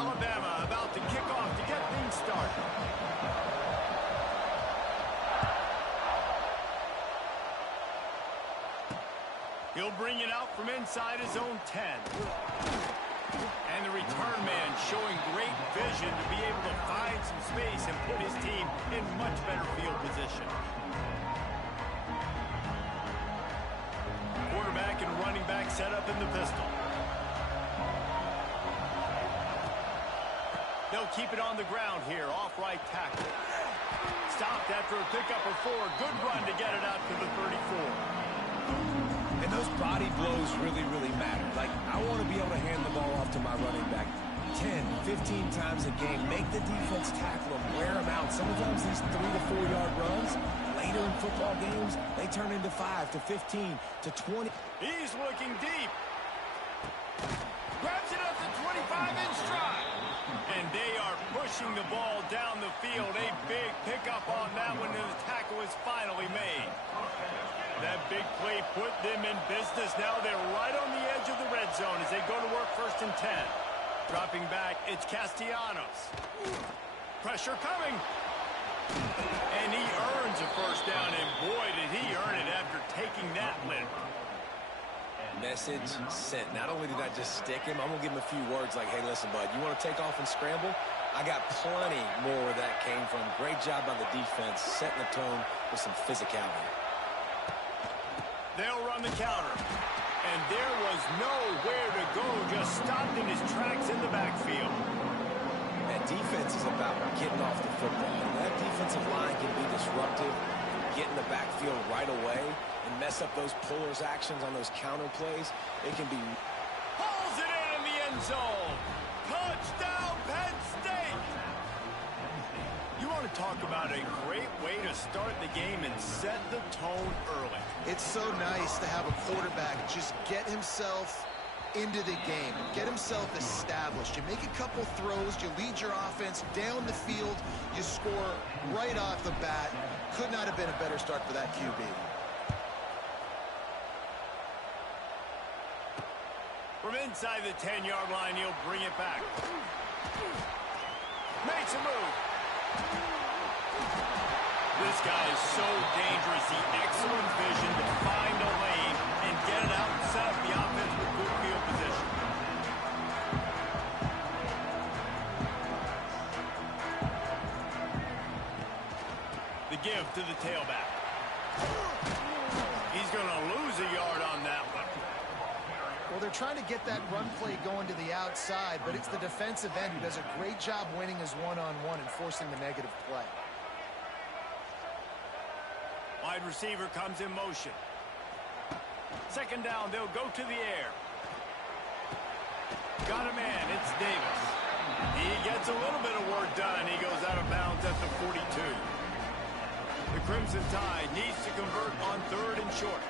Alabama about to kick off to get things started. He'll bring it out from inside his own 10. And the return man showing great vision to be able to find some space and put his team in much better field position. Quarterback and running back set up in the pistol. They'll keep it on the ground here, off right tackle. Stopped after a pickup of 4. Good run to get it out to the 34. And those body blows really, really matter. Like, I want to be able to hand the ball off to my running back 10, 15 times a game. Make the defense tackle him, wear him out. Sometimes these 3 to 4 yard runs, later in football games, they turn into 5 to 15 to 20. He's looking deep. Grabs it at the 25-inch stride. And they are pushing the ball down the field. A big pickup on that one, and the tackle is finally made. That big play put them in business. Now they're right on the edge of the red zone as they go to work 1st and 10. Dropping back, it's Castellanos. Pressure coming. And he earns a first down, and boy, did he earn it after taking that limp. Message sent. Not only did I just stick him, I'm going to give him a few words like, hey, listen, bud, you want to take off and scramble? I got plenty more where that came from. Great job by the defense, setting the tone with some physicality. They'll run the counter. And there was nowhere to go, just stopped in his tracks in the backfield. That defense is about getting off the football. And that defensive line can be disruptive, get in the backfield right away, and mess up those pullers' actions on those counter plays. It can be... Pulls it in the end zone. Touchdown, Penn State! You want to talk about a great way to start the game and set the tone early. It's so nice to have a quarterback just get himself into the game, get himself established. You make a couple throws, you lead your offense down the field, you score right off the bat. Could not have been a better start for that QB. From inside the 10-yard line, he'll bring it back. Makes a move. This guy is so dangerous. The excellent vision to find a lane and get it out and set up the offense with good field position. The give to the tailback. He's going to lose a yard on that one. Well, they're trying to get that run play going to the outside, but it's the defensive end who does a great job winning his one-on-one and forcing the negative play. Wide receiver comes in motion. 2nd down, they'll go to the air. Got a man, it's Davis. He gets a little bit of work done. He goes out of bounds at the 42. The Crimson Tide needs to convert on 3rd and short.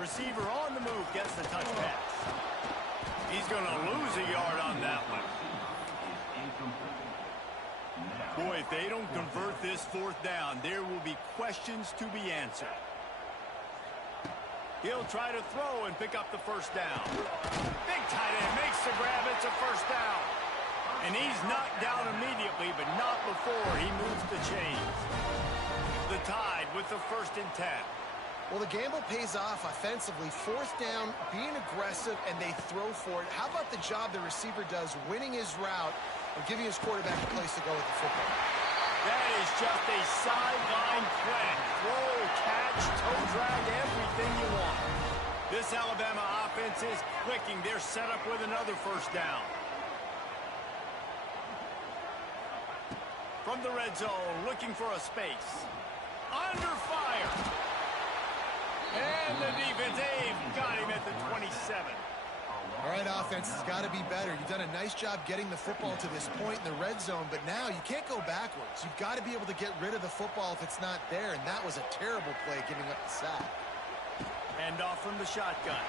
Receiver on the move gets the touch pass. He's going to lose a yard on that one. Boy, if they don't convert this 4th down, there will be questions to be answered. He'll try to throw and pick up the 1st down. Big tight end makes the grab. It's a 1st down. And he's knocked down immediately, but not before he moves the chains. The Tide with the 1st and 10. Well, the gamble pays off offensively. 4th down, being aggressive, and they throw for it. How about the job the receiver does, winning his route and giving his quarterback a place to go with the football? That is just a sideline play. Throw, catch, toe drag, everything you want. This Alabama offense is clicking. They're set up with another 1st down. From the red zone, looking for a space. Under fire. And the defense, got him at the 27. All right, offense has got to be better. You've done a nice job getting the football to this point in the red zone, but now you can't go backwards. You've got to be able to get rid of the football if it's not there, and that was a terrible play giving up the sack. Hand off from the shotgun.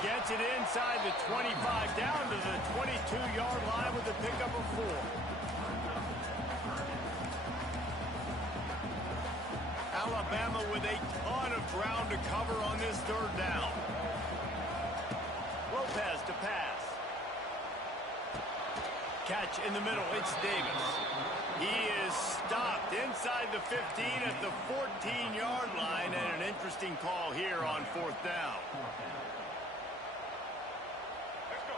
Gets it inside the 25, down to the 22-yard line with a pickup of 4. Alabama with a ton of ground to cover on this 3rd down. Well, Lopez to pass. Catch in the middle. It's Davis. He is stopped inside the 15 at the 14-yard line, and an interesting call here on 4th down.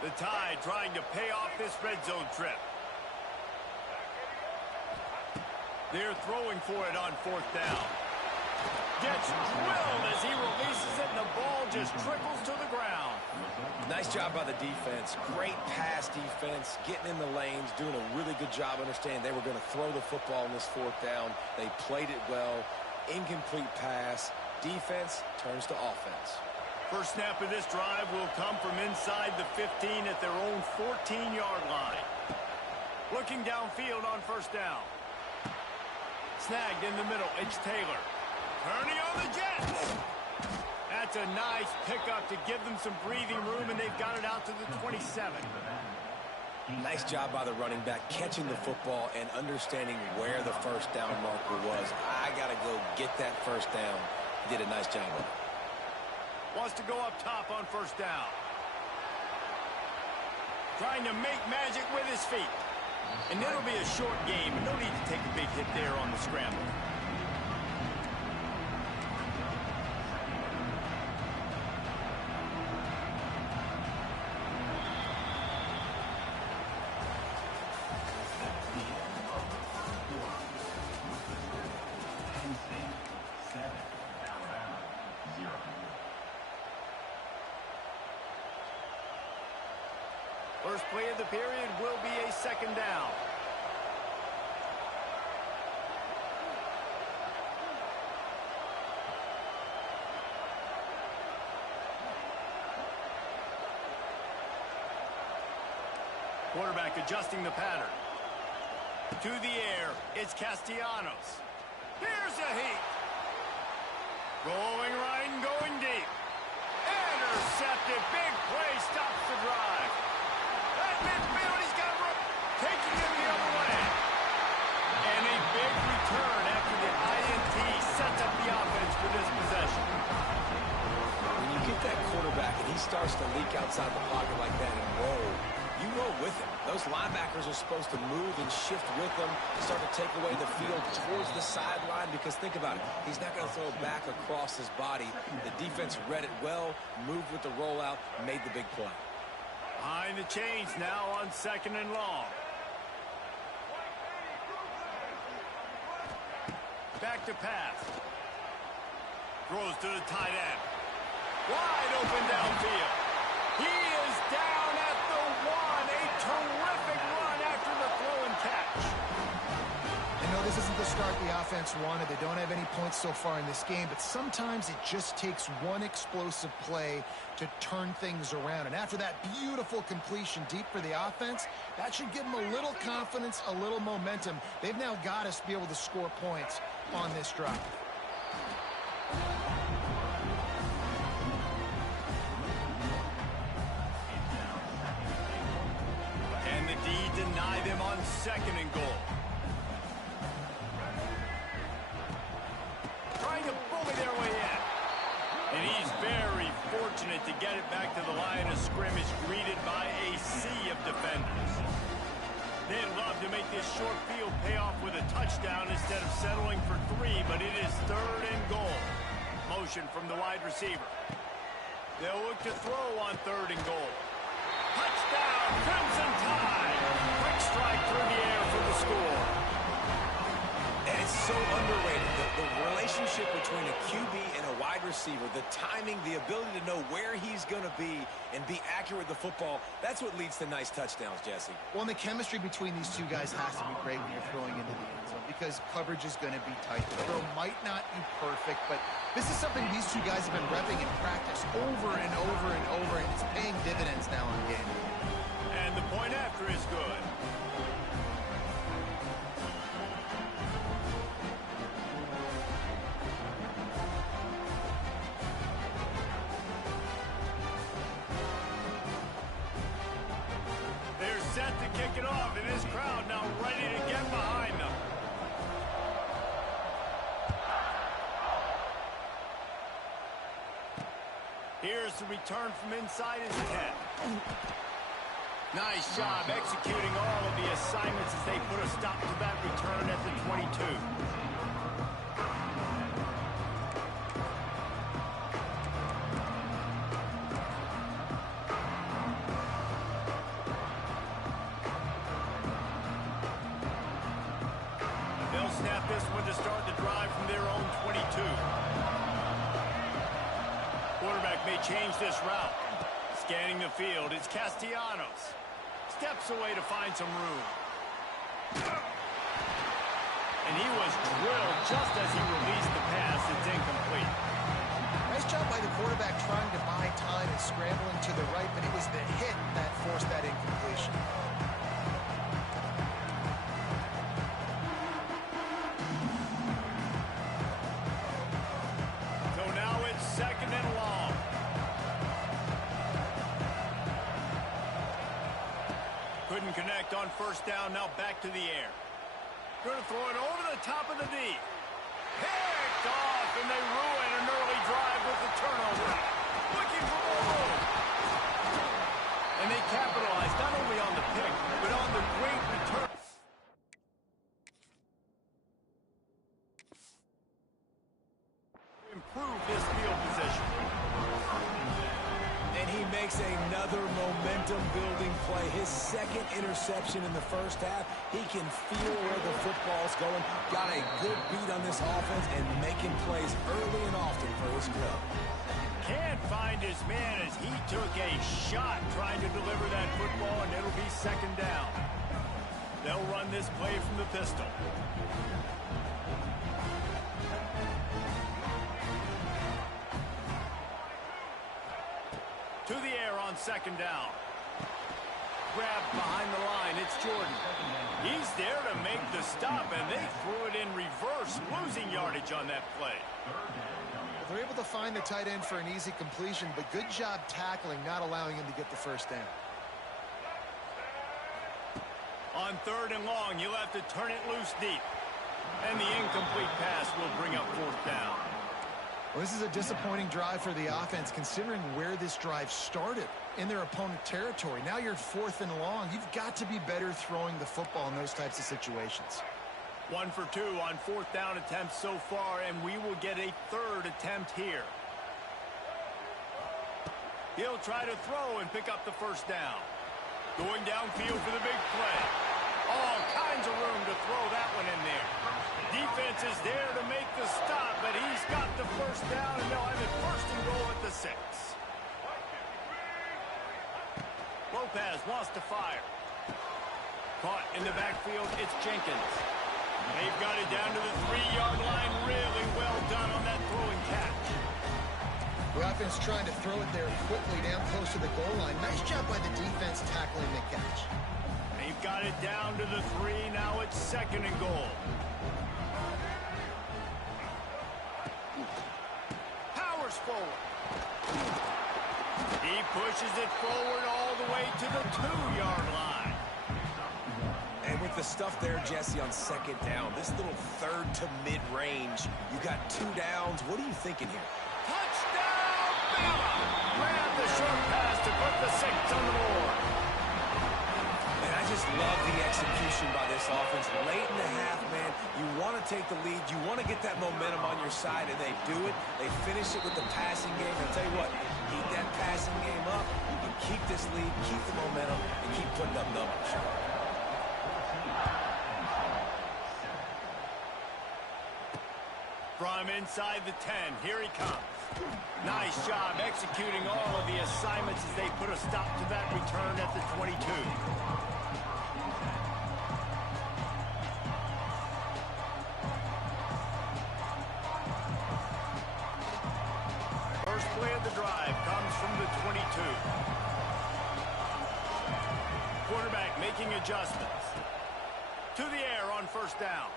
The Tide trying to pay off this red zone trip. They're throwing for it on 4th down. Gets drilled as he releases it, and the ball just trickles to the ground. Nice job by the defense. Great pass defense, getting in the lanes, doing a really good job understanding they were going to throw the football on this 4th down. They played it well. Incomplete pass. Defense turns to offense. First snap of this drive will come from inside the 15 at their own 14-yard line. Looking downfield on 1st down. Snagged in the middle. It's Taylor. Turning on the Jets. That's a nice pickup to give them some breathing room, and they've got it out to the 27. Nice job by the running back, catching the football and understanding where the 1st down marker was. I got to go get that 1st down. He did a nice job of it. Wants to go up top on 1st down. Trying to make magic with his feet. And it'll be a short game. No need to take a big hit there on the scramble. First play of the period will be a 2nd down. Quarterback adjusting the pattern. To the air, it's Castellanos. Here's a heat. Going right and going deep. Intercepted. Big play stops the drive. At midfield, he's got room. Taking him the other way. And a big return after the INT sets up the offense for this possession. When you get that quarterback and he starts to leak outside the pocket like that and roll, you roll with him. Those linebackers are supposed to move and shift with him, start to take away the field towards the sideline, because think about it, he's not going to throw back across his body. The defense read it well, moved with the rollout, made the big play. Behind the chains now on 2nd and long. Back to pass. Throws to the tight end. Wide open downfield. He is down at the 1. A terrific run after the throw and catch. I know this isn't the start the offense wanted. They don't have any points so far in this game, but sometimes it just takes one explosive play to turn things around. And after that beautiful completion deep for the offense, that should give them a little confidence, a little momentum. They've now got us to be able to score points on this drive. And the D deny them on 2nd and goal. Trying to bully their way in. And he's very fortunate to get it back to the line of scrimmage, greeted by a sea of defenders. They'd love to make this short field pay off with a touchdown instead of settling for 3, but it is 3rd and goal. Motion from the wide receiver. They'll look to throw on 3rd and goal. Touchdown, Crimson Tide! Quick strike through the air for the score. And it's so underrated. The relationship between a QB and a wide receiver, the timing, the ability to know where he's going to be and be accurate with the football, that's what leads to nice touchdowns, Jesse. Well, and the chemistry between these two guys has to be great when you're throwing into the end zone, because coverage is going to be tight. The throw might not be perfect, but this is something these two guys have been repping in practice over and over and over, and it's paying dividends now in game. And the point after is good. They're set to kick it off, and this crowd now ready to get behind them. Here's the return from inside his 10. Nice job executing all of the assignments as they put a stop to that return at the 22. They'll snap this one to start the drive from their own 22. Quarterback may change this route. Scanning the field, it's Castellanos. Steps away to find some room. And he was drilled just as he released the pass. It's incomplete. Nice job by the quarterback trying to buy time and scrambling to the right, but it was the hit that forced that incompletion. So now it's 2nd and long. Couldn't connect on 1st down, now back to the air. Going to throw it over the top of the D. Picked off, and they ruin an early drive with the turnover. Looking for more room. And they capitalize not only on the pick, but on the great return. Improve this field position. And he makes another momentum-building play. His 2nd interception in the 1st half. He can feel where the football's going. Got a good beat on this offense and making plays early and often for his club. Can't find his man as he took a shot trying to deliver that football, and it'll be 2nd down. They'll run this play from the pistol. To the air on 2nd down. Grabbed behind the line, it's Jordan. He's there to make the stop, and they threw it in reverse, losing yardage on that play. They're able to find the tight end for an easy completion, but good job tackling, not allowing him to get the 1st down. On 3rd and long, you'll have to turn it loose deep. And the incomplete pass will bring up 4th down. Well, this is a disappointing drive for the offense, considering where this drive started in their opponent territory. Now you're 4th and long. You've got to be better throwing the football in those types of situations. 1 for 2 on 4th down attempts so far, and we will get a 3rd attempt here. He'll try to throw and pick up the 1st down. Going downfield for the big play. All kinds of room to throw that one in there. Defense is there to make the stop, but he's got the 1st down, and they'll have it 1st and goal at the 6. Lopez wants to fire. Caught in the backfield, it's Jenkins. They've got it down to the 3-yard line. Really well done on that throwing catch. The offense trying to throw it there quickly down close to the goal line. Nice job by the defense tackling the catch. They've got it down to the 3. Now it's 2nd and goal. Powers forward. He pushes it forward all the way to the 2-yard line. And with the stuff there, Jesse, on 2nd down, this little 3rd to mid-range, you got 2 downs. What are you thinking here? Touchdown, Bama! Grab the short pass to put the 6 on the board. And I just love the execution by this offense. Late in the half, man, you want to take the lead. You want to get that momentum on your side, and they do it. They finish it with the passing game. I'll tell you what, keep that passing game up. You can keep this lead, keep the momentum, and keep putting up numbers. From inside the 10, here he comes. Nice job executing all of the assignments as they put a stop to that return at the 22. First play of the drive comes from the 22. Quarterback making adjustments. To the air on 1st down.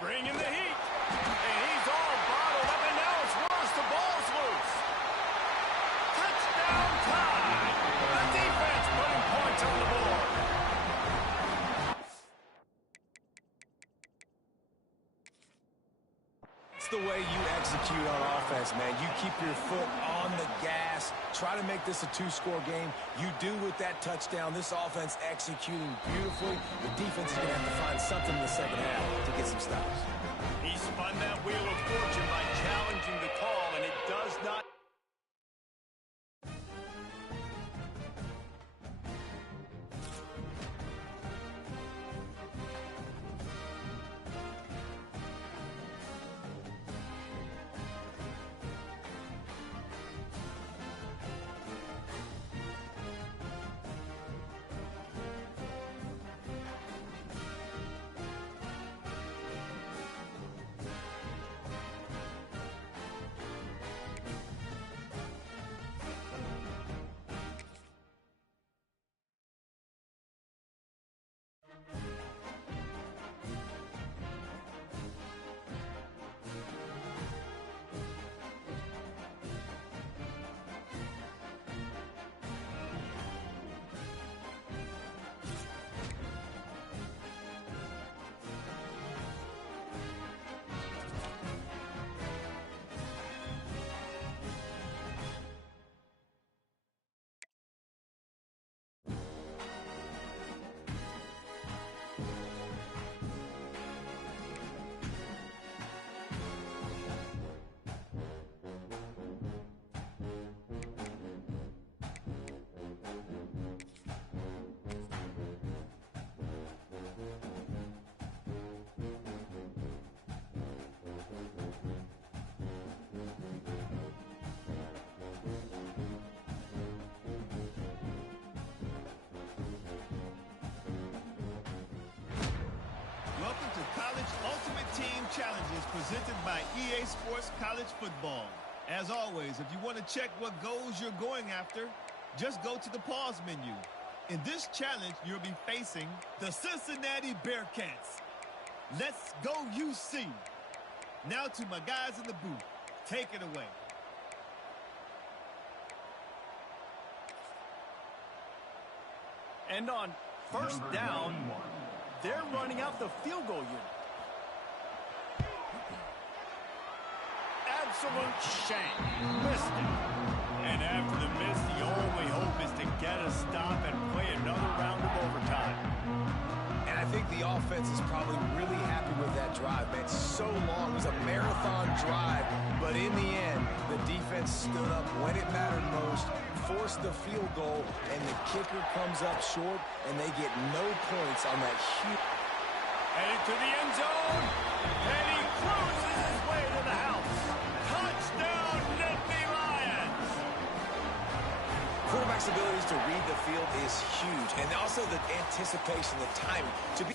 Bringing the heat. And he's all bottled up, and now it's worse. The ball's loose. Touchdown tie. The defense putting points on the board. It's the way you execute execute on offense, man. You keep your foot on the gas. Try to make this a two-score game. You do with that touchdown. This offense executing beautifully. The defense is going to have to find something in the second half to get some stops. He spun that wheel of fortune by challenging the call, and it does not. Welcome to College Ultimate Team Challenges presented by EA Sports College Football. As always, if you want to check what goals you're going after, just go to the pause menu. In this challenge, you'll be facing the Cincinnati Bearcats. Let's go UC. Now to my guys in the booth. Take it away. And on first down, they're running out the field goal unit. Absolute shank. Missed it. And after the miss, the only hope is to get a stop and play another round of overtime. And I think the offense is probably really happy with that drive, man. So long. It was a marathon drive, but in the end, the defense stood up when it mattered most, forced the field goal, and the kicker comes up short, and they get no points on that huge... Headed to the end zone, and he cruises his way to the house. Touchdown, Nittany Lions! Quarterback's abilities to read the field is huge, and also the anticipation, the timing. To be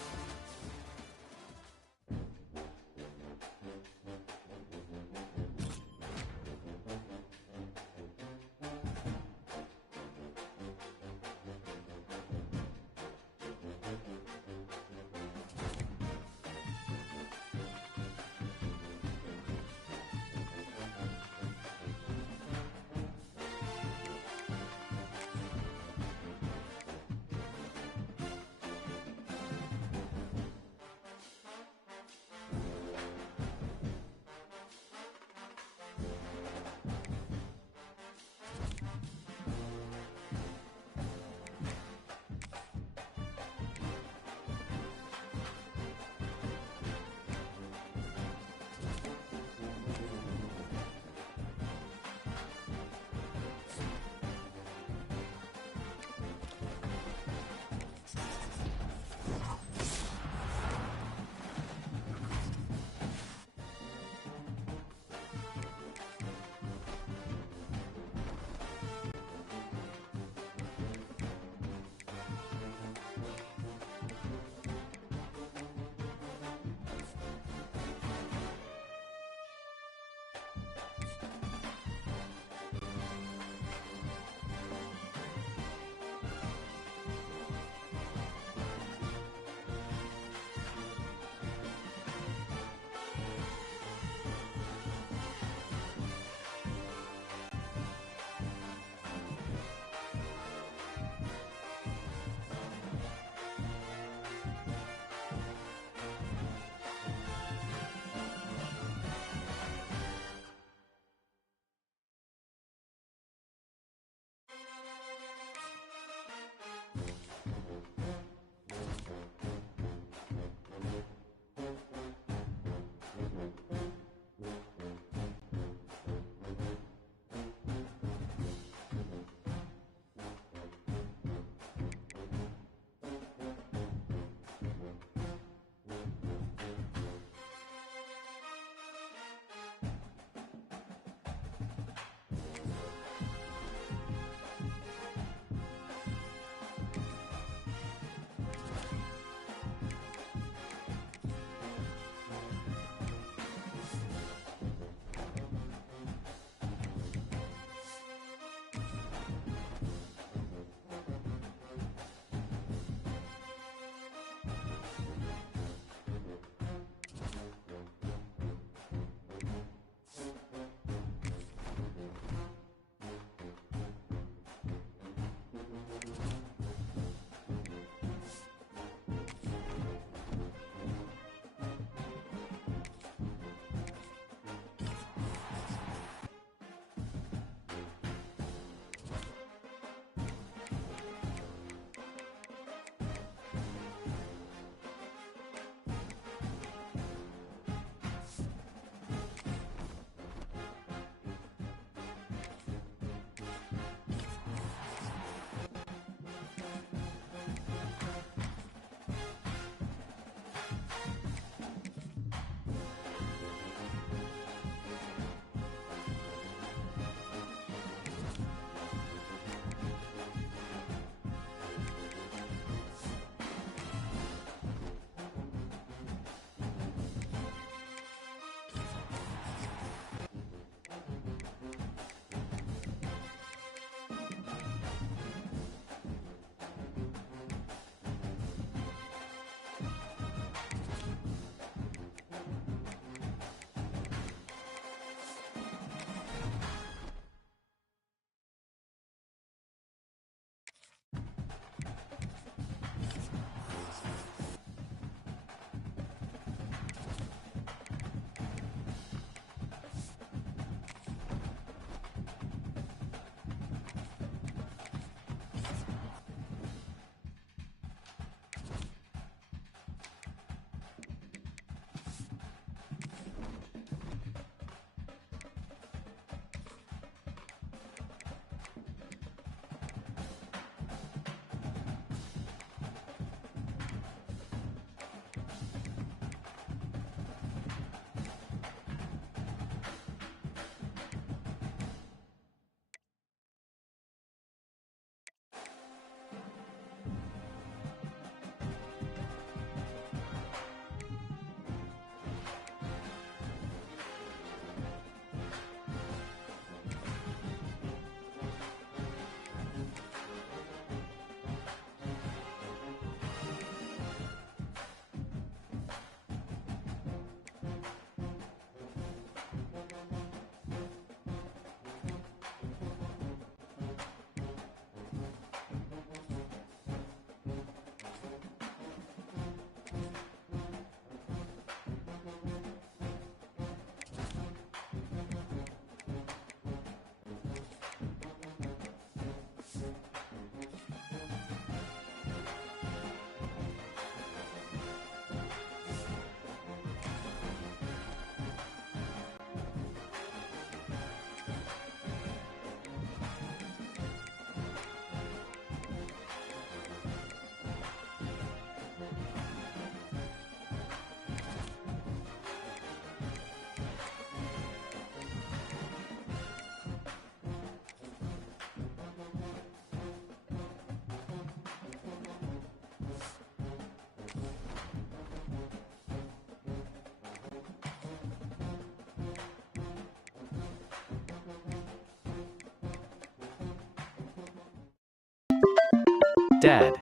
Dad.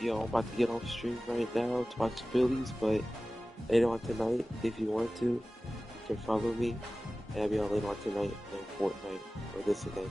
Yo, I'm about to get on stream right now to watch the Phillies, but later on tonight, if you want to, you can follow me, and I'll be on later on tonight playing Fortnite or this again.